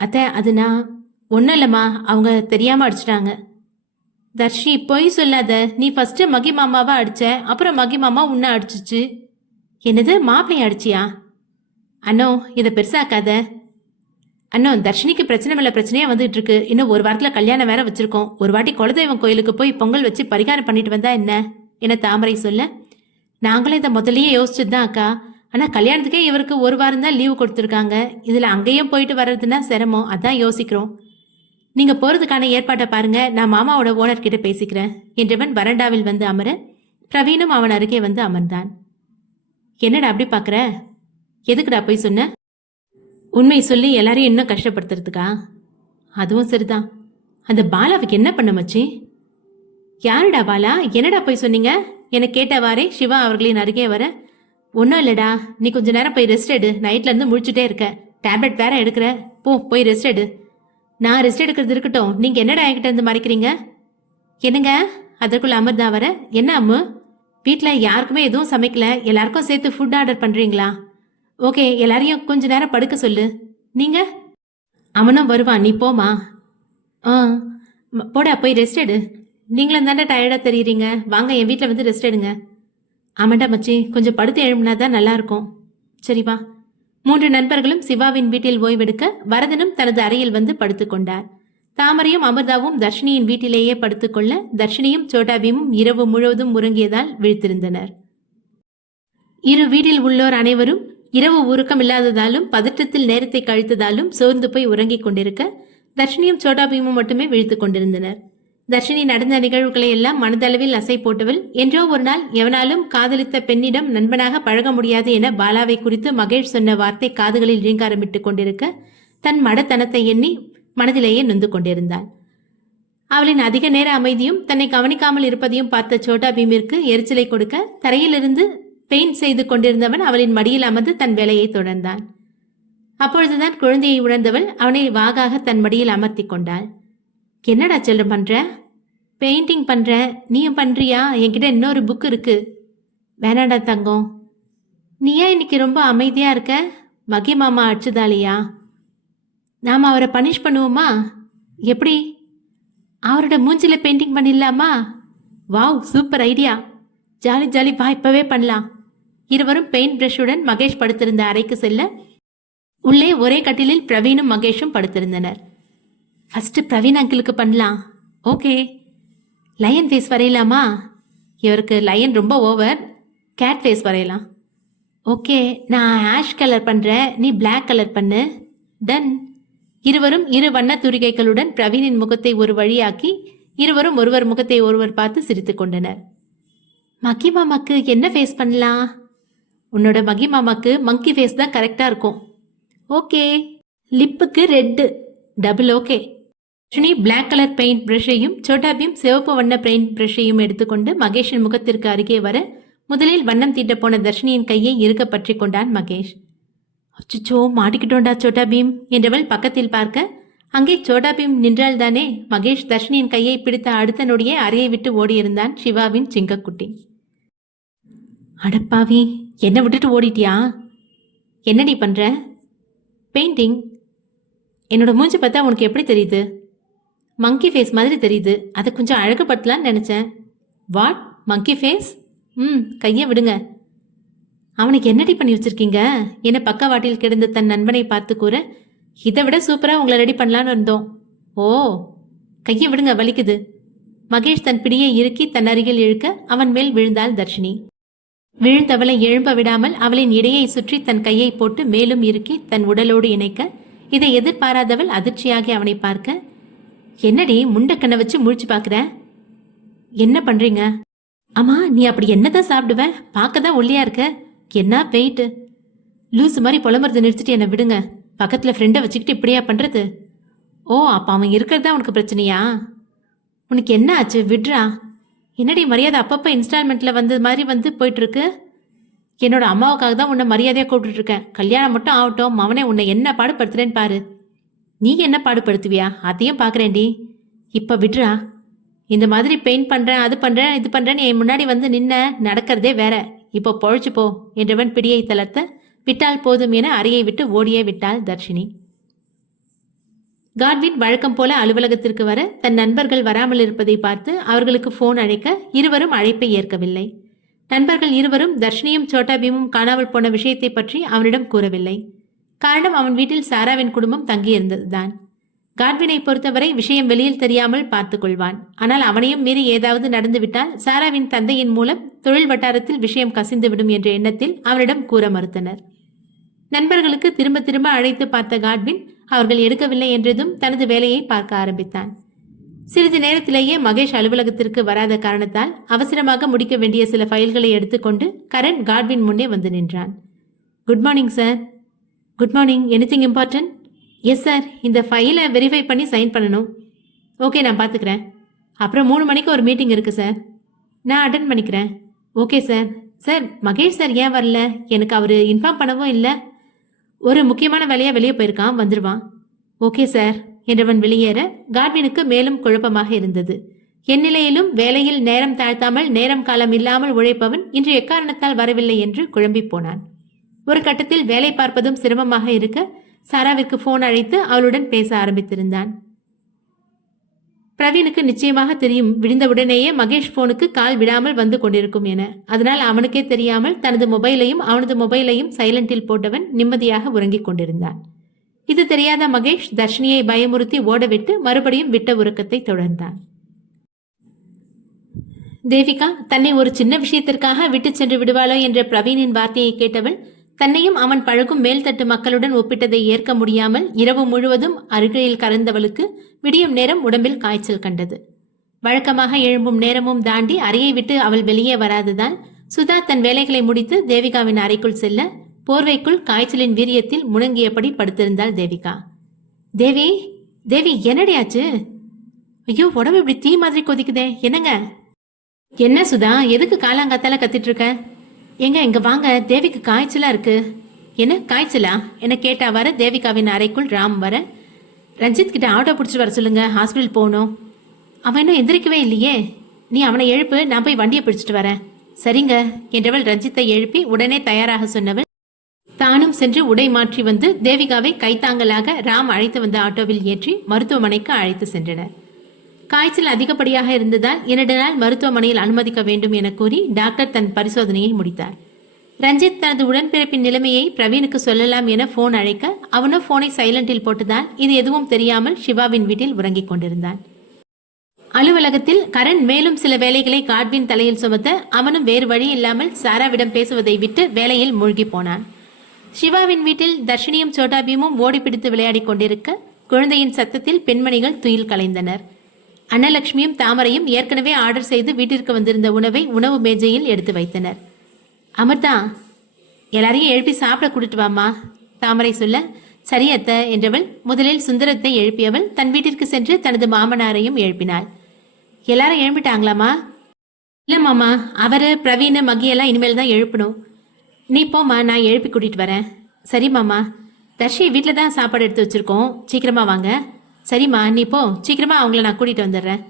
அத்தை, அது நான் ஒன்றும் இல்லைம்மா, அவங்க தெரியாம அடிச்சிட்டாங்க. தர்ஷி பொய் சொல்லாத, நீ ஃபர்ஸ்ட் மகி மாமாவை அடிச்ச, அப்புறம் மகி மாமா உன்னை அடிச்சிச்சு. என்னது, மாப்பிள்ளைய அடிச்சியா? அண்ணோ இதை பெருசாக்காத. அண்ணோ, தர்ஷினிக்கு பிரச்சனை மேல பிரச்சனையா வந்துட்டு இருக்கு. இன்னும் ஒரு வாரத்துல கல்யாணம் வேற வச்சிருக்கோம். ஒரு வாட்டி குலதெய்வம் கோயிலுக்கு போய் பொங்கல் வச்சு பரிகாரம் பண்ணிட்டு வந்தா என்ன என தாமரை சொல்ல, நாங்களும் இதை முதல்லயே யோசிச்சுட்டு தான் அக்கா. ஆனா கல்யாணத்துக்கே இவருக்கு ஒரு வாரம் தான் லீவு கொடுத்துருக்காங்க. இதுல அங்கேயும் போயிட்டு வர்றதுன்னா சிரமம், அதான் யோசிக்கிறோம். நீங்க போறதுக்கான ஏற்பாட்டை பாருங்க, நான் மாமாவோட ஓனர் கிட்ட பேசிக்கிறேன் என்றவன் வறண்டாவில் வந்து அமர, பிரவீனும் அவன் அருகே வந்து அமர்ந்தான். என்னடா அப்படி பாக்குற? எதுக்குடா போய் சொன்ன? உண்மை சொல்லி எல்லாரையும் இன்னும் கஷ்டப்படுத்துறதுக்கா? அதுவும் சரிதான். அந்த பாலாவுக்கு என்ன பண்ண மச்சி? யாருடா பாலா, என்னடா போய் சொன்னீங்க என கேட்டவாறே சிவா அவர்களின் அருகே வர, ஒன்றும் இல்லடா, நீ கொஞ்ச நேரம் போய் ரெஸ்ட் எடு. நைட்ல இருந்து முழிச்சுட்டே இருக்க, டேப்லெட் வேற எடுக்கிற, போய் ரெஸ்ட் எடு. நான் ரெஸ்ட் எடுக்கிறது இருக்கட்டும், நீங்க என்னடா என்கிட்ட இருந்து மறைக்கிறீங்க? என்னங்க? அதற்குள்ள அமிர்தா வர, என்ன அம்மு, வீட்டில் யாருக்குமே எதுவும் சமைக்கல, எல்லாருக்கும் சேர்த்து ஃபுட் ஆர்டர் பண்றீங்களா? ஓகே, எல்லாரையும் கொஞ்ச நேரம் படுக்க சொல்லு. நீங்க? அவனும் வருவான், நீ போமா. போடா, போய் ரெஸ்ட் எடு. நீங்களும் தாண்டா டயர்டா தெரியுறீங்க, வாங்க என் வீட்டில் வந்து ரெஸ்ட் எடுங்க. ஆமாண்டா மச்சி, கொஞ்சம் படுத்து எழும்பினா தான் நல்லா இருக்கும். சரி வா. 3 நண்பர்களும் சிவாவின் வீட்டில் ஓய்வெடுக்க வரதனும் தனது அறையில் வந்து படுத்துக் கொண்டார். தாமரையும் அமிர்தாவும் தர்ஷினியின் வீட்டிலேயே படுத்துக்கொள்ள, தர்ஷினியும் சோட்டாபீமும் இரவு முழுவதும் உறங்கியதால் விழித்திருந்தனர். இரு வீட்டில் உள்ளோர் அனைவரும் இரவு உறக்கம் இல்லாததாலும் பதற்றத்தில் நேரத்தை கழித்ததாலும் சோர்ந்து போய் உறங்கிக் கொண்டிருக்க, தர்ஷினியும் சோட்டாபீமும் மட்டுமே விழித்துக் கொண்டிருந்தனர். தர்ஷினி நடந்த நிகழ்வுகளை எல்லாம் மனதளவில் அசை போட்டவள், என்றோ ஒரு நாள் எவனாலும் காதலித்த பெண்ணிடம் நண்பனாக பழக முடியாது என பாலாவை குறித்து மகேஷ் சொன்ன வார்த்தை காதுகளில் ரீங்காரமிட்டுக் கொண்டிருக்க, தன் மடத்தனத்தை எண்ணி மனதிலேயே நொந்து கொண்டிருந்தாள். அவளின் அதிக நேர அமைதியும் தன்னை கவனிக்காமல் இருப்பதையும் பார்த்த சோட்டா பீமிற்கு எரிச்சலை கொடுக்க, தரையிலிருந்து பெயிண்ட் செய்து கொண்டிருந்தவன் அவளின் மடியில் அமர்ந்து தன் வேலையை தொடர்ந்தான். அப்பொழுதுதான் குழந்தையை உணர்ந்தவள் அவனை வாகாக தன் மடியில் அமர்த்தி கொண்டாள். என்னடா செல்லம் பண்ற? பெயிண்டிங் பண்ற. நீயும் பண்றியா? என்கிட்ட இன்னொரு புக் இருக்கு. வேணாடா தங்கம். நீ ஏன் இன்னைக்கு ரொம்ப அமைதியா இருக்க? மகி மாமா அடிச்சதாலியா? நாம அவரை பனிஷ் பண்ணுவோமா? எப்படி? அவரோட மூஞ்சில பெயிண்டிங் பண்ணிடலாமா? Wow, super idea. Jolly jolly, வா இப்பவே பண்ணலாம். இருவரும் பெயிண்ட் பிரஷுடன் மகேஷ் படுத்திருந்த அறைக்கு செல்ல, உள்ளே ஒரே கட்டிலில் பிரவீனும் மகேஷும் படுத்திருந்தனர். ஃபர்ஸ்ட் பிரவீன் அங்கிளுக்கு பண்ணலாம். ஓகே. லயன் ஃபேஸ் வரையலாமா? இவருக்கு லயன் ரொம்ப ஓவர், கேட் ஃபேஸ் வரையலாம். ஓகே, நான் ஆஷ் கலர் பண்ணுறேன், நீ பிளாக் கலர் பண்ணு. டன். இருவரும் இரு வண்ண தூரிகைகளுடன் பிரவீனின் முகத்தை ஒரு வழியாக்கி இருவரும் ஒருவர் முகத்தை ஒருவர் பார்த்து சிரித்து கொண்டனர். மகி மாமாக்கு என்ன ஃபேஸ் பண்ணலாம்? உன்னோட மகி மாமாக்கு மங்கி ஃபேஸ் தான் கரெக்டாக இருக்கும். ஓகே. லிப்புக்கு red. Double okay. Dharshini black colour paint பிரஷையும் சோட்டாபியும் சிவப்பு வண்ண பெயிண்ட் பிரஷையும் எடுத்துக்கொண்டு மகேஷின் முகத்திற்கு அருகே வர, முதலில் வண்ணம் தீட்ட போன தர்ஷினியின் கையை இறுக்க பற்றி கொண்டான் மகேஷ். அச்சுச்சோ, மாட்டிக்கிட்டோண்டா சோட்டா பீம் என்றவள் பக்கத்தில் பார்க்க, அங்கே சோட்டா பீம் நின்றால் தானே. மகேஷ் தர்ஷினியின் கையை பிடித்த அடுத்த நொடியே அறையை விட்டு ஓடியிருந்தான் சிவாவின் சிங்கக்குட்டி. அடப்பாவி, என்னை விட்டுட்டு ஓடிட்டியா? என்னடி பண்ற? பெயிண்டிங். என்னோட மூஞ்சி பார்த்தா உனக்கு எப்படி தெரியுது? மங்கி ஃபேஸ் மாதிரி தெரியுது. அதை கொஞ்சம் அழகுபடுத்தலான்னு நினைச்சேன். வாட்? Monkey face. கையை விடுங்க. அவனுக்கு என்னடி பண்ணி வச்சிருக்கீங்க என பக்கவாட்டில் கிடந்த தன் நண்பனை பார்த்து கூற, இதை விட சூப்பரா உங்களை ரெடி பண்ணலான்னு இருந்தோம். ஓ, கையை விடுங்க, வலிக்குது. மகேஷ் தன் பிடியை இறுக்கி தன் அருகில் இழுக்க அவன் மேல் விழுந்தாள் தர்ஷினி. விழுந்தவளை எழும்ப விடாமல் அவளின் இடையை சுற்றி தன் கையை போட்டு மேலும் இறுக்கி தன் உடலோடு இணைக்க, இதை எதிர்பாராதவள் அதிர்ச்சியாகி அவனை பார்க்க, என்னடி முண்டக்கண்ணை வச்சு முழிச்சு பார்க்குற? என்ன பண்றீங்க? அம்மா, நீ அப்படி என்னதான் சாப்பிடுவ? பார்க்க தான் ஒல்லியா இருக்க. என்ன வெயிட்டு? லூசு மாதிரி புலம்புறதை நிறுத்திட்டு என்னை விடுங்க. பக்கத்தில் ஃப்ரெண்டை வச்சுக்கிட்டு இப்படியா பண்ணுறது? ஓ, அப்போ அவன் இருக்கிறதா உனக்கு பிரச்சனையா? உனக்கு என்ன ஆச்சு? விட்றா. என்னடி மரியாதை அப்பப்போ இன்ஸ்டால்மெண்ட்டில் வந்த மாதிரி போயிட்டுருக்கு? என்னோட அம்மாவுக்காக தான் உன்னை மரியாதையாக கூப்பிட்டுருக்கேன். கல்யாணம் மட்டும் ஆகட்டும், மவனே உன்னை என்ன பாடுபடுத்துறேன்னு பாரு. நீ என்ன பாடுபடுத்துவியா? அதையும் பார்க்குறேன்டி. இப்போ விட்றா. இந்த மாதிரி பெயிண்ட் பண்ணுறேன், அது பண்ணுறேன், இது பண்ணுறேன்னு என் முன்னாடி நின்ன நடக்கிறதே வேற. இப்போ பொழைச்சு போ என்றவன் பிடியை தளர்த்த, விட்டால் போதும் என அறையை விட்டு ஓடியே விட்டாள் தர்ஷினி. காட்வின் வழக்கம் போல அலுவலகத்திற்கு வர தன் நண்பர்கள் வராமல் இருப்பதை பார்த்து அவர்களுக்கு போன் அழைக்க இருவரும் அழைப்பை ஏற்கவில்லை. நண்பர்கள் இருவரும் தர்ஷினியும் சோட்டா பீமும் காணாமல் போன விஷயத்தை பற்றி அவனிடம் கூறவில்லை. காரணம், அவன் வீட்டில் சாராவின் குடும்பம் தங்கியிருந்ததுதான். காட்வினை பொறுத்தவரை விஷயம் வெளியில் தெரியாமல் பார்த்துக் கொள்வான். ஆனால் அவனையும் மீறி ஏதாவது நடந்துவிட்டால் சாராவின் தந்தையின் மூலம் தொழில் வட்டாரத்தில் விஷயம் கசிந்துவிடும் என்ற எண்ணத்தில் அவனிடம் கூற மறுத்தனர். நண்பர்களுக்கு திரும்ப திரும்ப அழைத்து பார்த்த காட்வின் அவர்கள் எடுக்கவில்லை என்றதும் தனது வேலையை பார்க்க ஆரம்பித்தான். சிறிது நேரத்திலேயே மகேஷ் அலுவலகத்திற்கு வராத காரணத்தால் அவசரமாக முடிக்க வேண்டிய சில ஃபைல்களை எடுத்துக்கொண்டு கரண் காட்வின் முன்னே வந்து நின்றான். Good morning sir. Good morning. Anything important? Yes sir, இந்த ஃபைலை வெரிஃபை பண்ணி சைன் பண்ணணும். ஓகே, நான் பார்த்துக்கிறேன். அப்புறம் 3 மணிக்கு ஒரு மீட்டிங் இருக்குது சார், நான் அட்டன் பண்ணிக்கிறேன். Okay sir. Sir, Mahesh sir ஏன் வரல? எனக்கு அவர் இன்ஃபார்ம் பண்ணவும் இல்லை. ஒரு முக்கியமான வேலையாக வெளியே போயிருக்கான், வந்துடுவான். ஓகே சார் என்றவன் வெளியேற காட்வினுக்கு மேலும் குழப்பமாக இருந்தது. என் நிலையிலும் வேலையில் நேரம் தாழ்த்தாமல் நேரம் காலம் இல்லாமல் உழைப்பவன் இன்று எக்காரணத்தால் வரவில்லை என்று குழம்பி போனான். ஒரு கட்டத்தில் வேலை பார்ப்பதும் சிரமமாக இருக்க சாராவிற்கு போன் அழைத்து அவளுடன் பேச ஆரம்பித்திருந்தான். பிரவீனுக்கு நிச்சயமாக தெரியும் விடிந்தவுடனேயே மகேஷ் போனுக்கு கால் விடாமல் வந்து கொண்டிருக்கும் என. அதனால் அவனுக்கே தெரியாமல் தனது மொபைலையும் அவனது மொபைலையும் சைலண்டில் போட்டவன் நிம்மதியாக உறங்கிக் கொண்டிருந்தான். இது தெரியாத மகேஷ் தர்ஷினியை பயமுறுத்தி ஓடவிட்டு மறுபடியும் விட்ட உறக்கத்தை தொடர்ந்தான். தேவிகா தன்னை ஒரு சின்ன விஷயத்திற்காக விட்டு சென்று விடுவாளோ என்ற பிரவீனின் வார்த்தையை கேட்டவள் தன்னையும் அவன் பழகும் மேல்தட்டு மக்களுடன் ஒப்பிட்டதை ஏற்க முடியாமல் இரவு முழுவதும் அருகில் கறந்தவளுக்கு விடியும் நேரம் உடம்பில் காய்ச்சல் கண்டது. வழக்கமாக எழும்பும் நேரமும் தாண்டி அறையை விட்டு அவள் வெளியே வராதுதான் சுதா தன் வேலைகளை முடித்து தேவிகாவின் அறைக்குள் செல்ல போர்வைக்குள் காய்ச்சலின் வீரியத்தில் முணங்கியபடி படுத்திருந்தாள் தேவிகா. தேவி, தேவி, என்னடியாச்சு? ஐயோ, உடம்பு இப்படி தீ மாதிரி கொதிக்குதே, என்னங்க? என்ன சுதா, எதுக்கு காலாங்காத்தால கத்திட்டு இருக்க? எங்க இங்க வாங்க, தேவிக்கு காய்ச்சலா இருக்கு. என்ன காய்ச்சலா என கேட்டாவாறு தேவிகாவின் அறைக்குள் ராம் வர, ரஞ்சித் கிட்ட ஆட்டோ பிடிச்சிட்டு வர சொல்லுங்க, ஹாஸ்பிட்டல் போகணும். அவன் இன்னும் எந்திரிக்கவே இல்லையே. நீ அவனை எழுப்பு, நான் போய் வண்டியை பிடிச்சிட்டு வரேன். சரிங்க என்றவள் ரஞ்சித்தை எழுப்பி உடனே தயாராக சொன்னவள் தானும் சென்று உடை மாற்றி வந்து தேவிகாவை கைத்தாங்கலாக ராம் அழைத்து வந்த ஆட்டோவில் ஏற்றி மருத்துவமனைக்கு அழைத்து சென்றனர். காய்ச்சல் அதிகப்படியாக இருந்ததால் 2 நாள் மருத்துவமனையில் அனுமதிக்க வேண்டும் என கூறி டாக்டர் தன் பரிசோதனையை முடித்தார். ரஞ்சித் தனது உடன்பிறப்பின் நிலைமையை பிரவீனுக்கு சொல்லலாம் என போன் அழைக்க அவனோ போனை சைலண்டில் போட்டதால் இது எதுவும் தெரியாமல் சிவாவின் வீட்டில் உறங்கிக் கொண்டிருந்தான். அலுவலகத்தில் கரண் மேலும் சில வேலைகளை காட்வின் தலையில் சுமத்த அவனும் வேறு வழி இல்லாமல் சாராவிடம் பேசுவதை விட்டு வேலையில் மூழ்கி போனான். சிவாவின் வீட்டில் தர்ஷினியும் சோட்டாபீமும் ஓடிப்பிடித்து விளையாடி கொண்டிருக்க குழந்தையின் சத்தத்தில் பெண்மணிகள் துயில் கலைந்தனர். அன்னலட்சுமியும் தாமரையும் ஏற்கனவே ஆர்டர் செய்து வீட்டிற்கு வந்திருந்த உணவை உணவு மேஜையில் எடுத்து வைத்தனர். அமிர்தா, எல்லாரையும் எழுப்பி சாப்பிட கூட்டிட்டு வாமா, தாமரை சொல்ல, சரியத்த என்றவள் முதலில் சுந்தரத்தை எழுப்பியவள் தன் வீட்டிற்கு சென்று தனது மாமனாரையும் எழுப்பினாள். எல்லாரும் எழுப்பிட்டாங்களாமா? இல்லை மாமா, அவரு பிரவீன் மகியெல்லாம் இனிமேல் தான் எழுப்பணும். நீ போமா, நான் எழுப்பி கூட்டிட்டு வரேன். சரி மாமா. தர்ஷி வீட்டில் தான் சாப்பாடு எடுத்து வச்சிருக்கோம், சீக்கிரமா வாங்க. சரிம்மா, நீ போ, சீக்கிரமா அவங்கள நான் கூட்டிட்டு வந்துடுறேன்.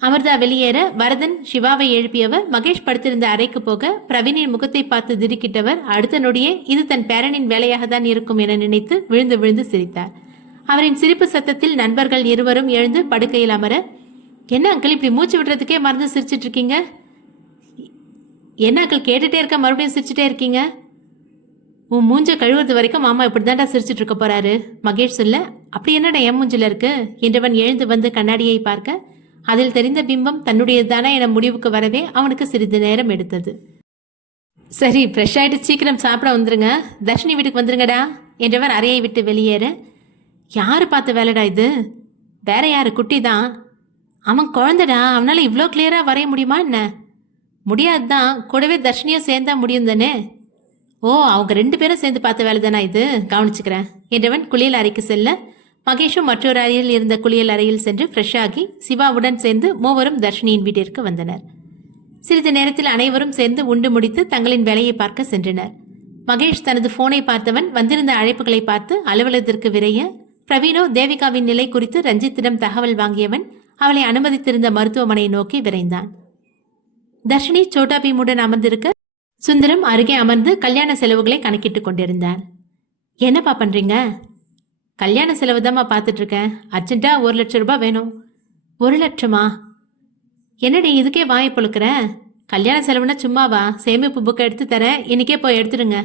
அமிர்தா வெளியேற வரதன் சிவாவை எழுப்பியவர் மகேஷ் படுத்திருந்த அறைக்கு போக பிரவீனின் முகத்தை பார்த்து திடுக்கிட்டவர் அடுத்த நொடியே இது தன் பேரனின் வேலையாக தான் இருக்கும் என நினைத்து விழுந்து விழுந்து சிரித்தார். அவரின் சிரிப்பு சத்தத்தில் நண்பர்கள் இருவரும் எழுந்து படுக்கையில் அமர, என்ன அங்கிள் இப்படி மூச்சு விடுறதுக்கே மறந்து சிரிச்சிட்டு இருக்கீங்க? என்னாக்கள் கேட்டுட்டே இருக்க மறுபடியும் சிரிச்சுட்டே இருக்கீங்க? உன் மூஞ்ச கழுவுறது வரைக்கும் மாமா இப்படிதான்டா சிரிச்சிட்டு இருக்க போறாரு. மகேஷ் சொல்ல, அப்படி என்னடா என் மூஞ்சில இருக்கு என்றவன் எழுந்து வந்து கண்ணாடியை பார்க்க அதில் தெரிந்த பிம்பம் தன்னுடையதுதானா என முடிவுக்கு வரவே அவனுக்கு சிறிது நேரம் எடுத்தது. சரி, ஃப்ரெஷ் ஆயிட்டு சீக்கிரம் சாப்பிட வந்துருங்க. தர்ஷினி வீட்டுக்கு வந்துருங்கடா என்றவர் அறையை விட்டு வெளியேற, யாரு பார்த்த வேலைடா இது? வேற யாரு? குட்டி தான். அவன் குழந்தைடா, அவனால இவ்வளோ கிளியரா வரைய முடியுமா என்ன? முடியாதுதான், கூடவே தர்ஷினியும் சேர்ந்தா முடியும் தானே. ஓ, அவங்க 2 பேரும் சேர்ந்து பார்த்த வேலை தானா இது? கவனிச்சுக்கிறேன் என்றவன் குளியல் அறைக்கு செல்ல, மகேஷும் மற்றொரு அறையில் இருந்த குளியல் அறையில் சென்று ஃப்ரெஷ் ஆகி சிவாவுடன் சேர்ந்து மூவரும் தர்ஷினியின் வீட்டிற்கு வந்தனர். சிறிது நேரத்தில் அனைவரும் சேர்ந்து உண்டு முடித்து தங்களின் வேலையை பார்க்க சென்றனர். மகேஷ் தனது போனை பார்த்தவன் வந்திருந்த அழைப்புகளை பார்த்து அலுவலகத்திற்கு விரைய, பிரவீனோ தேவிகாவின் நிலை குறித்து ரஞ்சித்திடம் தகவல் வாங்கியவன் அவளை அனுமதித்திருந்த மருத்துவமனையை நோக்கி விரைந்தான். தர்ஷினி சோட்டா பீமுடன் அமர்ந்திருக்க, சுந்தரம் அருகே அமர்ந்து கல்யாண செலவுகளை கணக்கிட்டுக் கொண்டிருந்தான். என்னப்பா பண்றீங்க? கல்யாண செலவு தான்மா பார்த்துட்டு இருக்கேன். அர்ஜென்ட்டா 1 லட்சம் ரூபாய் வேணும். 1 லட்சமா? என்னடி இதுக்கே வாயை பொழுக்கிற? கல்யாண செலவுனா சும்மாவா? சேமிப்பு புக்கை எடுத்து தரேன், இன்னைக்கே போய் எடுத்துடுங்க.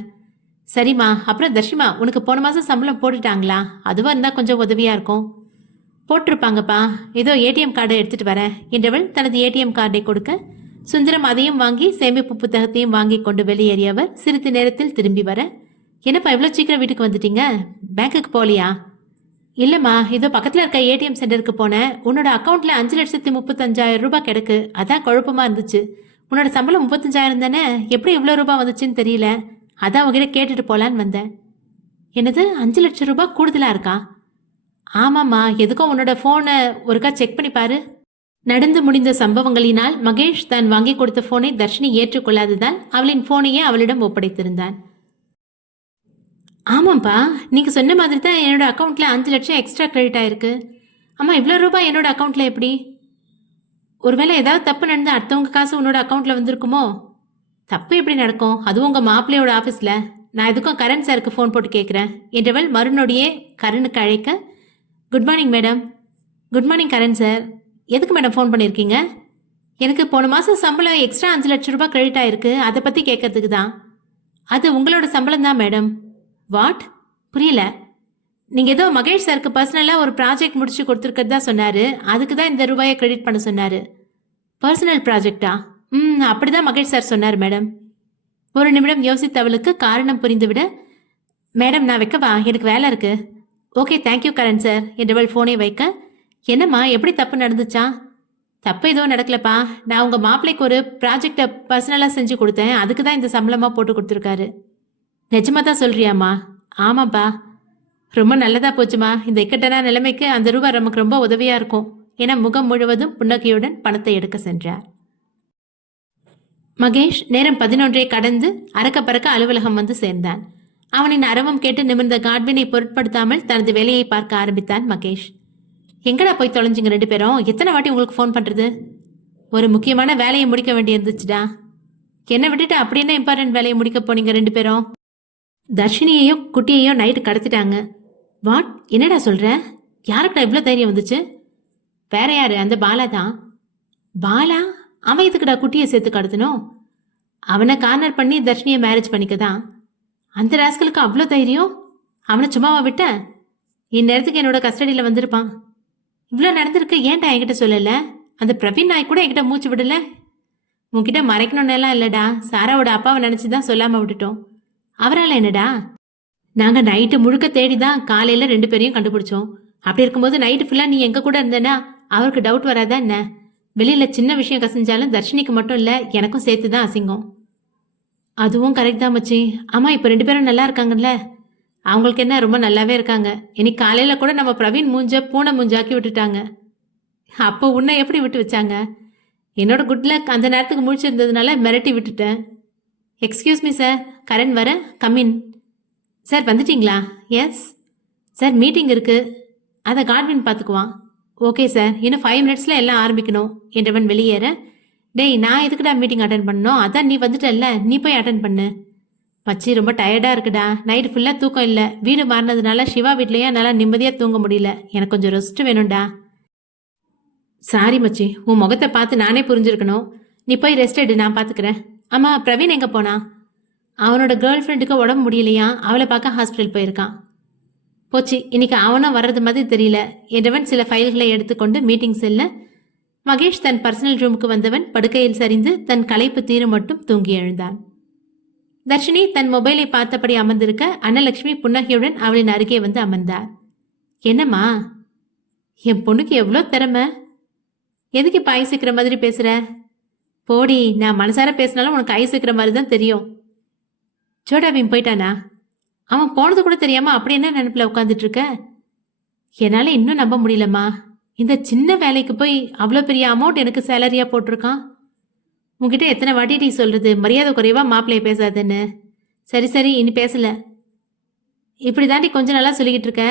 சரிம்மா. அப்புறம் தர்ஷிமா, உனக்கு போன மாசம் சம்பளம் போட்டுட்டாங்களா? அதுவா இருந்தா கொஞ்சம் உதவியா இருக்கும். போட்டிருப்பாங்கப்பா. ஏதோ ஏடிஎம் கார்டை எடுத்துட்டு வரேன் என்றவள் தனது ஏடிஎம் கார்டை கொடுக்க, சுந்தரம் அதையும் வாங்கி சேமிப்பு புத்தகத்தையும் வாங்கி கொண்டு வெளியேறியவர் சிறிது நேரத்தில் திரும்பி வர, என்னப்பா இவ்வளோ சீக்கிரம் வீட்டுக்கு வந்துட்டீங்க? பேங்க்குக்கு போகலையா? இல்லைம்மா, இதோ பக்கத்தில் இருக்க ஏடிஎம் சென்டருக்கு போனேன். உன்னோட அக்கௌண்ட்டில் 5,35,000 ரூபாய் கிடக்கு. அதான் குழப்பமா இருந்துச்சு. உன்னோட சம்பளம் 35,000 தானே, எப்படி இவ்வளோ ரூபாய் வந்துச்சுன்னு தெரியல. அதான் உங்ககிட்ட கேட்டுட்டு போகலான்னு வந்தேன். என்னது, 5 லட்சம் ரூபாய் கூடுதலாக இருக்கா? ஆமாம்மா, எதுக்கும் உன்னோட ஃபோனை ஒருக்கா செக் பண்ணி பாரு. நடந்து முடிந்த சம்பவங்களினால் மகேஷ் தான் வாங்கி கொடுத்த போனை தர்ஷினி ஏற்றுக்கொள்ளாததால் அவளின் போனையே அவளிடம் ஒப்படைத்திருந்தான். ஆமாப்பா, நீங்க சொன்ன மாதிரி தான் என்னோட அக்கௌண்ட்ல 5 லட்சம் எக்ஸ்ட்ரா கிரெடிட் ஆயிருக்கு. அம்மா, இவ்வளோ ரூபாய் என்னோட அக்கௌண்ட்ல எப்படி? ஒருவேளை ஏதாவது தப்பு நடந்து அடுத்தவங்க காசு உன்னோட அக்கௌண்ட்ல வந்திருக்குமோ? தப்பு எப்படி நடக்கும்? அதுவும் உங்க மாப்பிள்ளையோட ஆஃபீஸில். நான் எதுக்கும் கரண் சாருக்கு ஃபோன் போட்டு கேட்குறேன் என்றவள் மறுநொடியே கரனுக்கு அழைக்க, good morning madam. Good morning Karan sir. எதுக்கு மேடம் ஃபோன் பண்ணியிருக்கீங்க? எனக்கு போன மாதம் சம்பளம் எக்ஸ்ட்ரா 5 லட்சம் ரூபாய் கிரெடிட் ஆயிருக்கு, அதை பற்றி கேட்கறதுக்கு தான். அது உங்களோட சம்பளம் தான் மேடம். வாட்? புரியல. நீங்கள் ஏதோ மகேஷ் சாருக்கு பர்சனலாக ஒரு ப்ராஜெக்ட் முடிச்சு கொடுத்துருக்கிறது தான் சொன்னார். அதுக்கு தான் இந்த ரூபாயை கிரெடிட் பண்ண சொன்னார். பர்சனல் ப்ராஜெக்டா? அப்படி தான் மகேஷ் சார் சொன்னார் மேடம். ஒரு நிமிடம் யோசித்தவளுக்கு காரணம் புரிந்துவிட, மேடம் நான் வைக்கவா? எனக்கு வேலை இருக்கு. ஓகே, தேங்க்யூ கரண் சார் என்றவள் ஃபோனை வைக்க, என்னம்மா எப்படி தப்பு நடந்துச்சா? தப்பு எதுவும் நடக்கலப்பா. நான் உங்கள் மாப்பிள்ளைக்கு ஒரு ப்ராஜெக்டை பர்சனலாக செஞ்சு கொடுத்தேன். அதுக்கு தான் இந்த சம்பளமாக போட்டு கொடுத்துருக்காரு. நிஜமாக தான் சொல்கிறியாம்மா? ஆமாப்பா. ரொம்ப நல்லதாக போச்சுமா. இந்த இக்கட்டான நிலைமைக்கு அந்த ரூபாய் நமக்கு ரொம்ப உதவியாக இருக்கும் என முகம் முழுவதும் புன்னகையுடன் பணத்தை எடுக்க சென்றார். மகேஷ் நேரம் 11 கடந்து அறக்க பறக்க அலுவலகம் வந்து சேர்ந்தான். அவனின் அரவம் கேட்டு நிமிர்ந்த காட்வினை பொருட்படுத்தாமல் தனது வேலையை பார்க்க ஆரம்பித்தான் மகேஷ். எங்கடா போய் தொலைஞ்சிங்க 2 பேரும்? எத்தனை வாட்டி உங்களுக்கு ஃபோன் பண்ணுறது? ஒரு முக்கியமான வேலையை முடிக்க வேண்டி இருந்துச்சுடா. என்னை விட்டுட்டு அப்படி என்ன இம்பார்ட்டன்ட் வேலையை முடிக்க போனீங்க 2 பேரும்? தர்ஷினியையோ குட்டியையோ நைட்டு கடத்திட்டாங்க. வாட்? என்னடா சொல்கிற? யாருக்குடா இவ்வளோ தைரியம் வந்துச்சு? வேற யாரு? அந்த பாலா தான். பாலா? அவன் எதுக்குடா குட்டியை சேர்த்து கடத்தணும்? அவனை கார்னர் பண்ணி தர்ஷினியை மேரேஜ் பண்ணிக்க தான். அந்த ராஸ்கலுக்கு அவ்வளோ தைரியம்? அவனை சும்மாவா விட்ட? இந்நேரத்துக்கு என்னோட கஸ்டடியில் வந்திருப்பான். இவ்வளோ நடந்திருக்கு, ஏன்டா என்கிட்ட சொல்லலை? அந்த பிரவீன் நாய் கூட என்கிட்ட மூச்சு விடலை. உன்கிட்ட மறைக்கணும்னு எல்லாம் இல்லைடா. சாராவோட அப்பாவை நினச்சி தான் சொல்லாமல் விட்டுட்டோம். அவரால் என்னடா? நாங்கள் நைட்டு முழுக்க தேடி தான் காலையில் 2 பேரையும் கண்டுபிடிச்சோம். அப்படி இருக்கும்போது நைட்டு ஃபுல்லாக நீ எங்கள் கூட இருந்தேன்னா அவருக்கு டவுட் வராதா என்ன? வெளியில் சின்ன விஷயம் கசிஞ்சாலும் தர்ஷினிக்கு மட்டும் இல்லை, எனக்கும் சேர்த்து தான் அசிங்கம். அதுவும் கரெக்ட் தான் மச்சி. ஆமாம், இப்போ 2 பேரும் நல்லா இருக்காங்கல்ல? அவங்களுக்கு என்ன, ரொம்ப நல்லாவே இருக்காங்க. இன்னைக்கு காலையில் கூட நம்ம பிரவீன் மூஞ்ச பூனை மூஞ்சாக்கி விட்டுட்டாங்க. அப்போ உன்னை எப்படி விட்டு வச்சாங்க? என்னோட குட் லக் அந்த நேரத்துக்கு முழிச்சிருந்ததுனால மிரட்டி விட்டுட்டேன். எக்ஸ்கியூஸ் மீ சார், கரண் வர, கம்மின். சார் வந்துட்டிங்களா? எஸ் சார், மீட்டிங் இருக்குது, அதை காட்வின் பார்த்துக்குவான். ஓகே சார், இன்னும் 5 மினிட்ஸில் எல்லாம் ஆரம்பிக்கணும் என்றவன் வெளியேற, டேய் நான் எதுக்குடா மீட்டிங் அட்டன் பண்ணணும்? அதான் நீ வந்துட்டல்ல, நீ போய் அட்டன் பண்ணு. மச்சி ரொம்ப டயர்டாக இருக்குடா. நைட்டு ஃபுல்லாக தூக்கம் இல்லை. வீடு மாறினதுனால சிவா வீட்லேயே என்னால் நிம்மதியாக தூங்க முடியல. எனக்கு கொஞ்சம் ரெஸ்ட் வேணும்டா. சாரி மச்சி, உன் முகத்தை பார்த்து நானே புரிஞ்சிருக்கணும். நீ போய் ரெஸ்ட் எடு, நான் பார்த்துக்கிறேன். ஆமா, பிரவீன் எங்க போனா? அவனோட கேர்ள் ஃப்ரெண்டுக்கு உடம்பு முடியலையா, அவளை பார்க்க ஹாஸ்பிட்டல் போயிருக்கான். போச்சு, இன்னைக்கு அவனும் வர்றது மாதிரி தெரியல என்றவன் சில ஃபைல்களை எடுத்துக்கொண்டு மீட்டிங் செல்ல மகேஷ் தன் பர்சனல் ரூமுக்கு வந்தவன் படுக்கையில் சரிந்து தன் களைப்பு தீர மட்டும் தூங்கி எழுந்தான். தர்ஷினி தன் மொபைலை பார்த்தபடி அமர்ந்திருக்க அன்னலட்சுமி புன்னகையுடன் அவளின் அருகே வந்து அமர்ந்தார். என்னம்மா, என் பொண்ணுக்கு எவ்வளோ திறமை, எதுக்கு இப்போ ஐஸ் வைக்கிற மாதிரி பேசுற? போடி, நான் மனசார பேசினாலும் உனக்கு ஐஸ் வைக்கிற மாதிரி தான் தெரியும். ஜோடாபீம் போயிட்டானா? அவன் போனது கூட தெரியாம அப்படி என்ன நினைப்புல உட்காந்துட்டு இருக்க? என்னால இன்னும் நம்ப முடியலம்மா. இந்த சின்ன வேலைக்கு போய் அவ்வளோ பெரிய அமௌண்ட் எனக்கு சேலரியா போட்டிருக்கான். உங்ககிட்ட எத்தனை வாட்டி நீ சொல்றது மரியாதை குறைவா மாப்பிள்ளைய பேசாதுன்னு? சரி சரி, இனி பேசல. இப்படி தாண்டி கொஞ்ச நாளா சொல்லிக்கிட்டு இருக்க.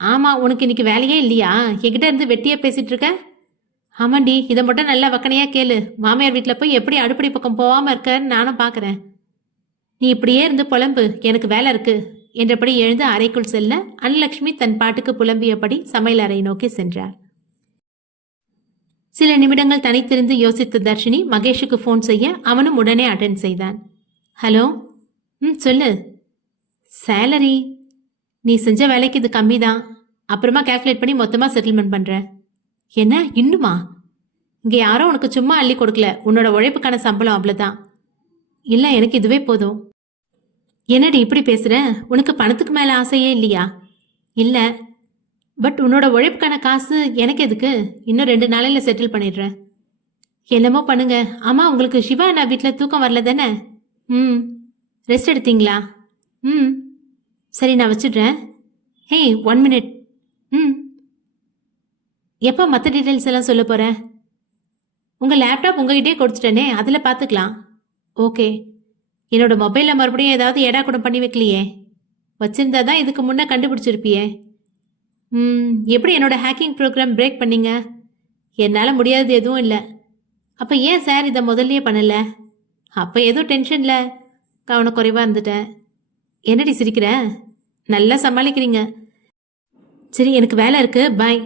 ஆமா, உனக்கு இன்னைக்கு வேலையே இல்லையா? என்கிட்ட இருந்து வெட்டியா பேசிட்டு இருக்க. ஆமாண்டி, இதை மட்டும் நல்லா வக்கனையா கேளு. மாமியார் வீட்டில் போய் எப்படி அடுப்படி பக்கம் போகாம இருக்கன்னு நானும் பார்க்குறேன். நீ இப்படியே இருந்து புலம்பு, எனக்கு வேலை இருக்கு என்றபடி எழுந்து அறைக்குள் செல்ல அன்னலட்சுமி தன் பாட்டுக்கு புலம்பியபடி சமையல் அறை நோக்கி சென்றார். சில நிமிடங்கள் தனித்திருந்து யோசித்த தர்ஷினி மகேஷுக்கு ஃபோன் செய்ய அவனும் உடனே அட்டென்ட் செய்தான். ஹலோ. சொல்லு. சேலரி நீ செஞ்ச வேலைக்கு இது கம்மி தான். அப்புறமா கேல்குலேட் பண்ணி மொத்தமாக செட்டில்மெண்ட் பண்ணுறேன். என்ன இன்னுமா? இங்கே யாரும் உனக்கு சும்மா அள்ளி கொடுக்கல, உன்னோட உழைப்புக்கான சம்பளம் அவ்வளோதான். இல்லை, எனக்கு இதுவே போதும். என்னடி இப்படி பேசுகிற? உனக்கு பணத்துக்கு மேலே ஆசையே இல்லையா? இல்லை, பட் உன்னோட உழைப்புக்கான காசு எனக்கு எதுக்கு? இன்னும் 2 நாளையில் செட்டில் பண்ணிடுறேன். என்னமோ பண்ணுங்க. ஆமாம், உங்களுக்கு சிவா அண்ணா வீட்டில் தூக்கம் வரல தானே? ரெஸ்ட் எடுத்தீங்களா? சரி, நான் வச்சிடுறேன். ஹே, 1 மினிட். எப்போ மற்ற டீட்டெயில்ஸ் எல்லாம் சொல்ல போகிறேன்? உங்கள் லேப்டாப் உங்ககிட்டே கொடுத்துட்டேனே, அதில் பார்த்துக்கலாம். ஓகே. என்னோட மொபைலில் மறுபடியும் ஏதாவது ஏடா கூட பண்ணி வைக்கலையே? வச்சிருந்தா தான் இதுக்கு முன்னே கண்டுபிடிச்சிருப்பியே. எப்படி என்னோட ஹேக்கிங் ப்ரோக்ராம் பிரேக் பண்ணீங்க? என்னால் முடியாதது எதுவும் இல்லை. அப்போ ஏன் சார் இதை முதல்லையே பண்ணலை? அப்போ ஏதோ டென்ஷனில் கவனக்குறைவாக இருந்துட்டேன். என்னடி சிரிக்கிற? நல்லா சமாளிக்கிறீங்க. சரி, எனக்கு வேலை இருக்குது, பாய்.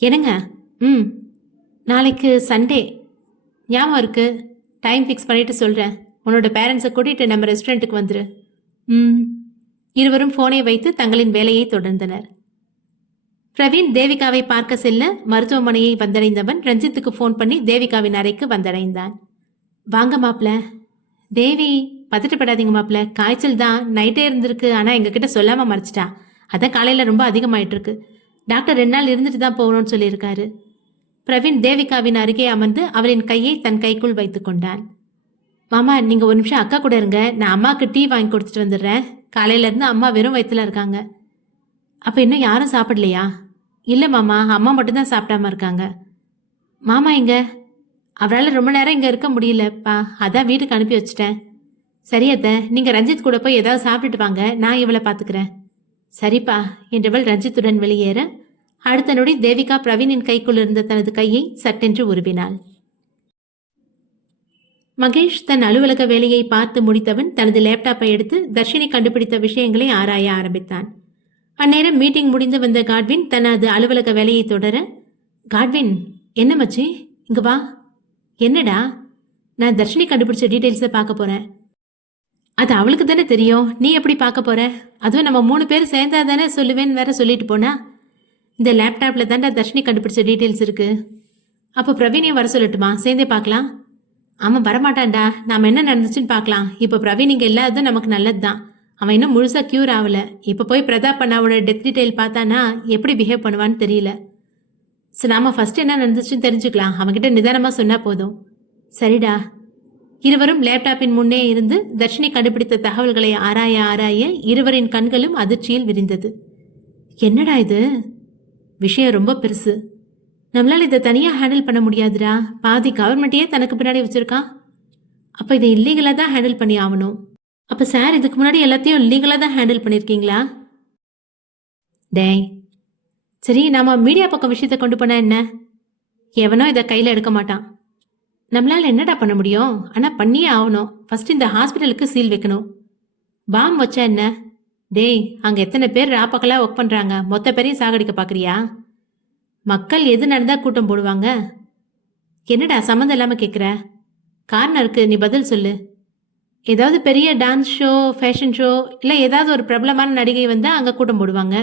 என்னங்க? நாளைக்கு சண்டே ஞாபகம் இருக்குது. டைம் ஃபிக்ஸ் பண்ணிவிட்டு சொல்கிறேன். உன்னோட பேரண்ட்ஸை கூட்டிகிட்டு நம்ம ரெஸ்டாரண்ட்டுக்கு வந்துரு. இருவரும் ஃபோனை வைத்து தங்களின் வேலையை தொடர்ந்தனர். பிரவீன் தேவிகாவை பார்க்க செல்ல மருத்துவமனையை வந்தடைந்தவன் ரஞ்சித்துக்கு ஃபோன் பண்ணி தேவிகாவின் அறைக்கு வந்தடைந்தான். வாங்க மாப்பிள்ள. தேவி, பதட்டப்படாதீங்க மாப்பிள்ள, காய்ச்சல் தான், நைட்டே இருந்திருக்கு. ஆனால் எங்ககிட்ட சொல்லாமல் மறைச்சிட்டா. அதான் காலையில் ரொம்ப அதிகமாயிட்டு இருக்கு. டாக்டர் 2 நாள் இருந்துட்டு தான் போகணும்னு சொல்லியிருக்காரு. பிரவீன் தேவிகாவின் அருகே அமர்ந்து அவளின் கையை தன் கைக்குள் வைத்து கொண்டான். மாமா, நீங்கள் 1 நிமிஷம் அக்கா கூட இருங்க. நான் அம்மாவுக்கு டீ வாங்கி கொடுத்துட்டு வந்துடுறேன். காலையிலேருந்து அம்மா வெறும் வயிற்றுல இருக்காங்க. அப்போ இன்னும் யாரும் சாப்பிடலையா? இல்லை மாமா, அம்மா மட்டும்தான் சாப்பிடாம இருக்காங்க. மாமா எங்க? அவரால் ரொம்ப நேரம் இங்கே இருக்க முடியலப்பா, அதான் வீட்டுக்கு அனுப்பி வச்சிட்டேன். சரி அத்தை, நீங்கள் ரஞ்சித் கூட போய் ஏதாவது சாப்பிட்டுட்டு வாங்க, நான் இவளை பார்த்துக்கிறேன். சரிப்பா என்றவள் ரஞ்சித்துடன் வெளியேற அடுத்த நொடி தேவிகா பிரவீனின் கைக்குள் இருந்த தனது கையை சட்டென்று உருவினாள். மகேஷ் தன் அலுவலக வேலையை பார்த்து முடித்தவன் தனது லேப்டாப்பை எடுத்து தர்ஷினி கண்டுபிடித்த விஷயங்களை ஆராய ஆரம்பித்தான். அந்நேரம் மீட்டிங் முடிந்து வந்த காட்வின் தனது அலுவலக வேலையை தொடர, காட்வின், என்ன மச்சி, இங்க வா. என்னடா? நான் தர்ஷினி கண்டுபிடிச்ச டீட்டெயில்ஸை பார்க்க போறேன். அது அவளுக்கு தானே தெரியும், நீ எப்படி பார்க்க போற? அதுவும் நம்ம 3 பேர் சேர்ந்தா தானே சொல்லுவேன்னு வேற சொல்லிட்டு போனா. இந்த லேப்டாப்பில் தாண்டா தர்ஷினி கண்டுபிடிச்ச டீட்டெயில்ஸ் இருக்கு. அப்போ பிரவீனையும் வர சொல்லட்டுமா? சேர்ந்தே பார்க்கலாம். ஆமாம், வரமாட்டான்டா. நாம் என்ன நடந்துச்சுன்னு பார்க்கலாம். இப்போ பிரவீன் இங்கே இல்லாததும் நமக்கு நல்லது தான். அவன் இன்னும் முழுசாக க்யூர் ஆகலை. இப்போ போய் பிரதாப் அண்ணாவோட டெத் டீட்டெயில் பார்த்தானா எப்படி பிஹேவ் பண்ணுவான்னு தெரியல. சரி, நாம் ஃபஸ்ட்டு என்ன நடந்துச்சுன்னு தெரிஞ்சுக்கலாம். அவன்கிட்ட நிதானமாக சொன்னால் போதும். சரிடா. இருவரும் லேப்டாப்பின் முன்னே இருந்து தர்ஷினி கண்டுபிடித்த தகவல்களை ஆராய இருவரின் கண்களும் அதிர்ச்சியில் விரிந்தது. என்னடா இது? விஷயம் ரொம்ப பெருசு. நம்மளால் இதை தனியாக ஹேண்டில் பண்ண முடியாதுடா. பாதி கவர்மெண்ட்டையே தனக்கு பின்னாடி வச்சுருக்கான். அப்போ இதை இல்லீகலாக தான் ஹேண்டில் பண்ணி ஆகணும். அப்போ சார், இதுக்கு முன்னாடி எல்லாத்தையும் லீகலாக தான் ஹேண்டில் பண்ணியிருக்கீங்களா? டேய், சரி, நாம் மீடியா பக்கம் விஷயத்தை கொண்டு போனால் என்ன? எவனோ இதை கையில் எடுக்க மாட்டான். நம்மளால் என்னடா பண்ண முடியும்? ஆனால் பண்ணியே ஆகணும். ஃபஸ்ட் இந்த ஹாஸ்பிட்டலுக்கு சீல் வைக்கணும். பாம் வச்சா என்ன? டேய், அங்கே எத்தனை பேர் ராப்பக்கலாக ஒர்க் பண்ணுறாங்க. மொத்த பேரையும் சாகடிக்க பார்க்குறியா? மக்கள் எது நடந்தால் கூட்டம் போடுவாங்க. என்னடா சம்மந்தம் இல்லாமல் கேட்குற? காரணம் இருக்கு, நீ பதில் சொல்லு. ஏதாவது பெரிய டான்ஸ் ஷோ, ஃபேஷன் ஷோ, இல்லை ஏதாவது ஒரு பிரபலமான நடிகை வந்தால் அங்கே கூட்டம் போடுவாங்க.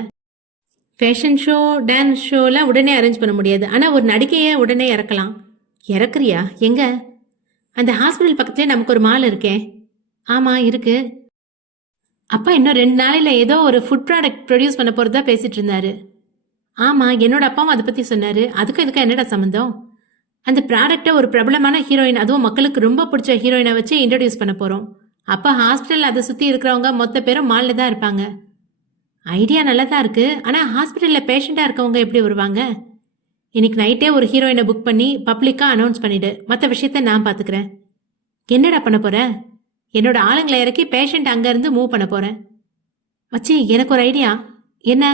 ஃபேஷன் ஷோ, டான்ஸ் ஷோலாம் உடனே அரேஞ்ச் பண்ண முடியாது. ஆனால் ஒரு நடிகையை உடனே இறக்கலாம். இறக்குறியா? எங்க? அந்த ஹாஸ்பிட்டல் பக்கத்துலேயே நமக்கு ஒரு மால் இருக்கே. ஆமாம், இருக்கு. அப்பா இன்னும் 2 நாளையில் ஏதோ ஒரு ஃபுட் ப்ராடக்ட் ப்ரொடியூஸ் பண்ண போகிறதா பேசிகிட்டு இருந்தாரு. ஆமாம், என்னோட அப்பாவும் அதை பற்றி சொன்னார். அதுக்கும் இதுக்கும் என்னடா சம்மந்தம்? அந்த ப்ராடக்டை ஒரு பிரபலமான ஹீரோயின், அதுவும் மக்களுக்கு ரொம்ப பிடிச்ச ஹீரோயினை வச்சு இன்ட்ரடியூஸ் பண்ண போகிறோம். அப்போ ஹாஸ்பிட்டல் அதை சுற்றி இருக்கிறவங்க மொத்த பேரும் மாலில் தான் இருப்பாங்க. ஐடியா நல்லா தான் இருக்குது. ஆனால் ஹாஸ்பிட்டலில் பேஷண்ட்டாக இருக்கவங்க எப்படி வருவாங்க? இன்னைக்கு நைட்டே ஒரு ஹீரோயினை புக் பண்ணி பப்ளிக்காக அனௌன்ஸ் பண்ணிவிடு. மற்ற விஷயத்த நான் பார்த்துக்கிறேன். என்னடா பண்ண போகிற? என்னோட ஆளுங்களை இறக்கி பேஷண்ட் அங்கேருந்து மூவ் பண்ண போகிறேன். மச்சி, எனக்கு ஒரு ஐடியா. என்ன?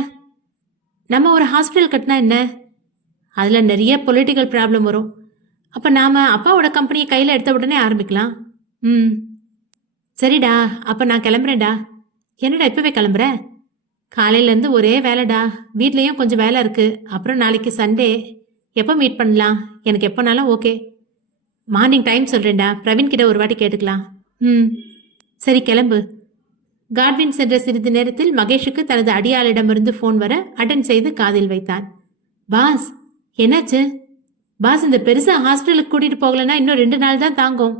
நம்ம ஒரு ஹாஸ்பிட்டல் கட்டினா என்ன? அதில் நிறைய பொலிட்டிக்கல் ப்ராப்ளம் வரும். அப்போ நாம் அப்பாவோட கம்பெனியை கையில் எடுத்த உடனே ஆரம்பிக்கலாம். சரிடா, அப்போ நான் கிளம்புறேன்டா. என்னடா இப்போவே கிளம்புற? காலையிலேருந்து ஒரே வேலைடா. வீட்லேயும் கொஞ்சம் வேலை இருக்குது. அப்புறம் நாளைக்கு சண்டே. எப்போ மீட் பண்ணலாம்? எனக்கு எப்போனாலும் ஓகே. மார்னிங் டைம் சொல்கிறேன்டா. பிரவீன் கிட்ட ஒரு வாட்டி கேட்டுக்கலாம். சரி, கிளம்பு. காட்வின் சென்ற சிறிது நேரத்தில் மகேஷுக்கு தனது அடியாளிடமிருந்து ஃபோன் வர அட்டன் செய்து காதில் வைத்தான். பாஸ், என்னாச்சு? பாஸ், இந்த பெருசாக ஹாஸ்பிட்டலுக்கு கூட்டிகிட்டு போகலன்னா இன்னும் 2 நாள் தான் தாங்கும்.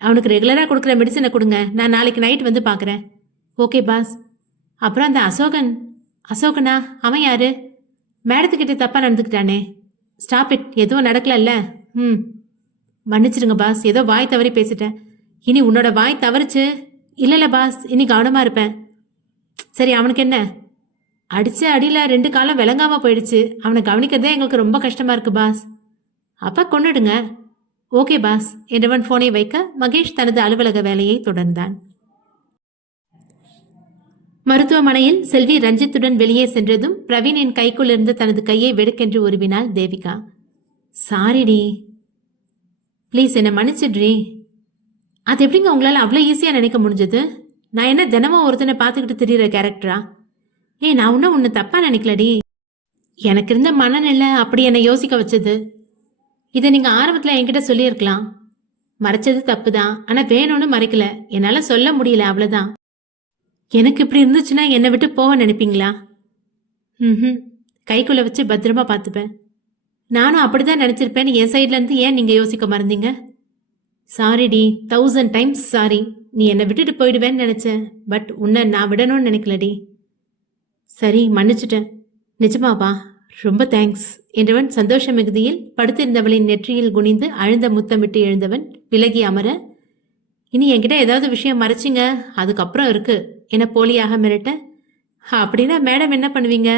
அவனுக்கு ரெகுலராக கொடுக்குற மெடிசனை கொடுங்க. நான் நாளைக்கு நைட் வந்து பார்க்குறேன். Okay boss. அப்புறம் அந்த அசோகனா? அவன் யாரு? மேடத்துக்கிட்ட தப்பாக நடந்துக்கிட்டானே. Stop it. எதுவும் நடக்கலல்ல? மன்னிச்சிருங்க பாஸ், ஏதோ வாய் தவறி பேசிட்டேன். இனி உன்னோட வாய் தவறிச்சு. இல்லைல்ல பாஸ், இனி கவனமாக இருப்பேன். சரி, அவனுக்கு என்ன? அடித்த அடியில் 2 காலம் விளங்காமல் போயிடுச்சு. அவனை கவனிக்கிறதே எங்களுக்கு ரொம்ப கஷ்டமாக இருக்குது பாஸ். அப்போ கொண்டுடுங்க. ஓகே பாஸ் என்றவன் ஃபோனை வைக்க மகேஷ் தனது அலுவலக வேலையை தொடர்ந்தான். மருத்துவமனையில் செல்வி ரஞ்சித்துடன் வெளியே சென்றதும் பிரவீனின் கைக்குள் இருந்த தனது கையை வெடுக்கென்று உருவினாள் தேவிகா. சாரிடி, ப்ளீஸ் என்னை மன்னிச்சிட்ரி. அது எப்படிங்க உங்களால் அவ்வளோ ஈஸியாக நினைக்க முடிஞ்சது? நான் என்ன தினமும் ஒருத்தனை பார்த்துக்கிட்டு திரியிற கேரக்டரா? நான் இன்னும் உன்னை தப்பாக நினைக்கலடி. எனக்கு இருந்த மனநிலை அப்படி என்னை யோசிக்க வச்சது. இதை நீங்கள் ஆரம்பத்தில் என்கிட்ட சொல்லியிருக்கலாம். மறைச்சது தப்பு தான், ஆனால் வேணும்னு மறைக்கல. என்னால் சொல்ல முடியல, அவ்வளோதான். எனக்கு இப்படி இருந்துச்சுன்னா என்னை விட்டு போக நினைப்பீங்களா? கைக்குள்ளே வச்சு பத்திரமா பார்த்துப்பேன். நானும் அப்படி தான் நினச்சிருப்பேன்னு என் சைட்லேருந்து ஏன் நீங்கள் யோசிக்க மறந்தீங்க? சாரிடி, 1000 டைம்ஸ் சாரி. நீ என்னை விட்டுட்டு போயிடுவேன்னு நினச்சேன். பட் உன்னை நான் விடணும்னு நினைக்கலடி. சரி, மன்னிச்சிட்டேன். நிஜமாவா? ரொம்ப தேங்க்ஸ் என்றவன் சந்தோஷ மிகுதியில் படுத்திருந்தவளின் நெற்றியில் குனிந்து அழுந்த முத்தமிட்டு எழுந்தவன் விலகி அமர, இனி என்கிட்ட ஏதாவது விஷயம் மறைச்சிங்க, அதுக்கப்புறம் இருக்கு என போலியாக மிரட்ட, அப்படின்னா மேடம் என்ன பண்ணுவீங்க?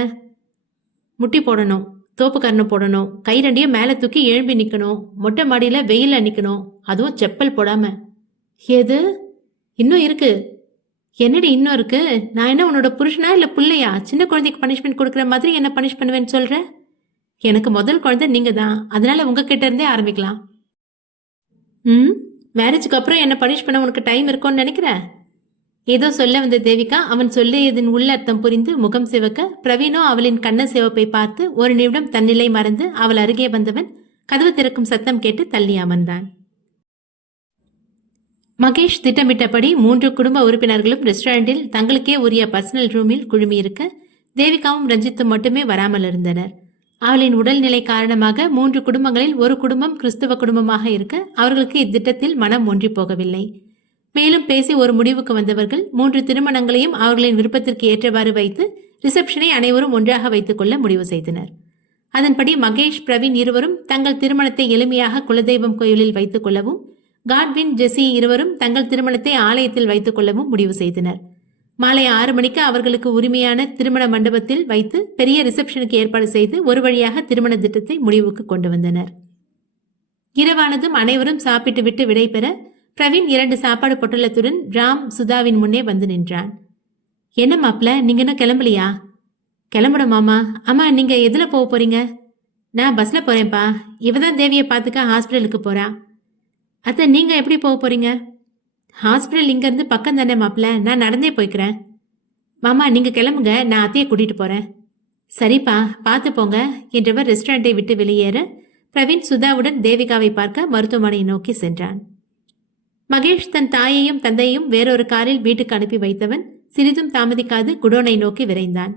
முட்டி போடணும், தோப்பு கரணம் போடணும், கை 2 மேலே தூக்கி எழும்பி நிற்கணும், மொட்டை மாடியில் வெயிலில் நிற்கணும், அதுவும் செப்பல் போடாம. எது இன்னும் இருக்கு? என்னடி இன்னும் இருக்கு? நான் என்ன உன்னோட புருஷனா இல்லை பிள்ளையா? சின்ன குழந்தைக்கு பனிஷ்மெண்ட் கொடுக்குற மாதிரி என்ன பனிஷ் பண்ணுவேன்னு சொல்ற? எனக்கு முதல் குழந்தை நீங்க தான், அதனால உங்ககிட்ட இருந்தே ஆரம்பிக்கலாம். மேரேஜுக்கு அப்புறம் என்ன பனிஷ் பண்ண உனக்கு டைம் இருக்கும்னு நினைக்கிறேன். ஏதோ சொல்ல வந்த தேவிகா அவன் சொல்லியதன் உள்ள அர்த்தம் புரிந்து முகம் சிவக்க, பிரவீனோ அவளின் கண்ண சிவப்பை பார்த்து ஒரு நிமிடம் தன்னிலை மறந்து அவள் அருகே வந்தவன் கதவு திறக்கும் சத்தம் கேட்டு தள்ளி அமர்ந்தான். மகேஷ் திட்டமிட்டபடி 3 குடும்ப உறுப்பினர்களும் ரெஸ்டாரண்டில் தங்களுக்கே உரிய பர்சனல் ரூமில் குழுமியிருக்க, தேவிகாவும் ரஞ்சித்தும் மட்டுமே வராமல் இருந்தனர். அவளின் உடல்நிலை காரணமாக 3 குடும்பங்களில் ஒரு குடும்பம் கிறிஸ்துவ குடும்பமாக இருக்க அவர்களுக்கு இத்திட்டத்தில் மனம் ஒன்றி போகவில்லை. மேலும் பேசி ஒரு முடிவுக்கு வந்தவர்கள் 3 திருமணங்களையும் அவர்களின் விருப்பத்திற்கு ஏற்றவாறு வைத்து ரிசப்ஷனை அனைவரும் ஒன்றாக வைத்துக் கொள்ள முடிவு செய்தனர். அதன்படி மகேஷ், பிரவீன் இருவரும் தங்கள் திருமணத்தை எளிமையாக குலதெய்வம் கோயிலில் வைத்துக் கொள்ளவும், காட்வின், ஜெசி இருவரும் தங்கள் திருமணத்தை ஆலயத்தில் வைத்துக் கொள்ளவும் முடிவு செய்தனர். மாலை 6 மணிக்கு அவர்களுக்கு உரிமையான திருமண மண்டபத்தில் வைத்து பெரிய ரிசப்ஷனுக்கு ஏற்பாடு செய்து ஒரு வழியாக திருமண திட்டத்தை முடிவுக்கு கொண்டு வந்தனர். இரவானதும் அனைவரும் சாப்பிட்டு விட்டு விடைபெற பிரவீன் 2 சாப்பாடு பொட்டலத்துடன் ராம், சுதாவின் முன்னே வந்து நின்றான். என்ன மாப்பிள்ள, நீங்க இன்னும் கிளம்பலையா? கிளம்புட மாமா. அம்மா, நீங்க எதுல போக போறீங்க? நான் பஸ்ல போறேன்ப்பா. இவதான் தேவியை பார்த்துக்க ஹாஸ்பிட்டலுக்கு போறா. அத்தை, நீங்க எப்படி போக போறீங்க? ஹாஸ்பிட்டல் இங்கேருந்து பக்கம் தானே மாப்பிள்ள, நான் நடந்தே போய்க்கிறேன். மாமா, நீங்கள் கிளம்புங்க, நான் அத்தையை கூட்டிகிட்டு போகிறேன். சரிப்பா, பார்த்து போங்க என்றவர் ரெஸ்டாரண்ட்டை விட்டு வெளியேற பிரவீன் சுதாவுடன் தேவிகாவை பார்க்க மருத்துவமனையை நோக்கி சென்றான். மகேஷ் தன் தாயையும் தந்தையும் வேறொரு காரில் வீட்டுக்கு அனுப்பி வைத்தவன் சிறிதும் தாமதிக்காது குடோனை நோக்கி விரைந்தான்.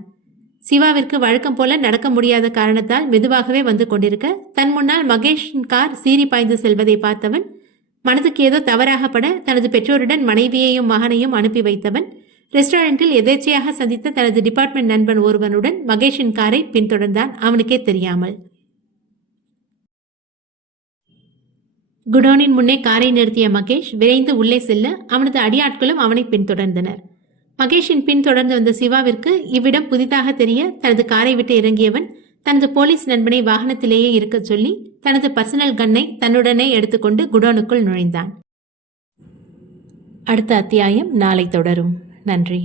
சிவாவிற்கு வழக்கம் போல நடக்க முடியாத காரணத்தால் மெதுவாகவே வந்து கொண்டிருக்க தன் முன்னால் மகேஷின் கார் சீறி பாய்ந்து செல்வதை பார்த்தவன் மனதுக்கு ஏதோ தவறாகப்பட தனது பெற்றோருடன் மனைவியையும் மகனையும் அனுப்பி வைத்தவன் ரெஸ்டாரண்டில் எதேச்சையாக சந்தித்த தனது டிபார்ட்மெண்ட் நண்பன் ஒருவனுடன் மகேஷின் காரை பின்தொடர்ந்தான், அவனுக்கே தெரியாமல். குடோனின் முன்னே காரை நிறுத்திய மகேஷ் விரைந்து உள்ளே செல்ல அவனது அடியாட்களும் அவனை பின்தொடர்ந்தனர். மகேஷின் பின் தொடர்ந்து வந்த சிவாவிற்கு இவ்விடம் புதிதாக தெரிய தனது காரை விட்டு இறங்கியவன் தனது போலீஸ் நண்பனை வாகனத்திலேயே இருக்கச் சொல்லி தனது பர்சனல் கன்னை தன்னுடனே எடுத்துக்கொண்டு குடோனுக்குள் நுழைந்தான். அடுத்த அத்தியாயம் நாளை தொடரும். நன்றி.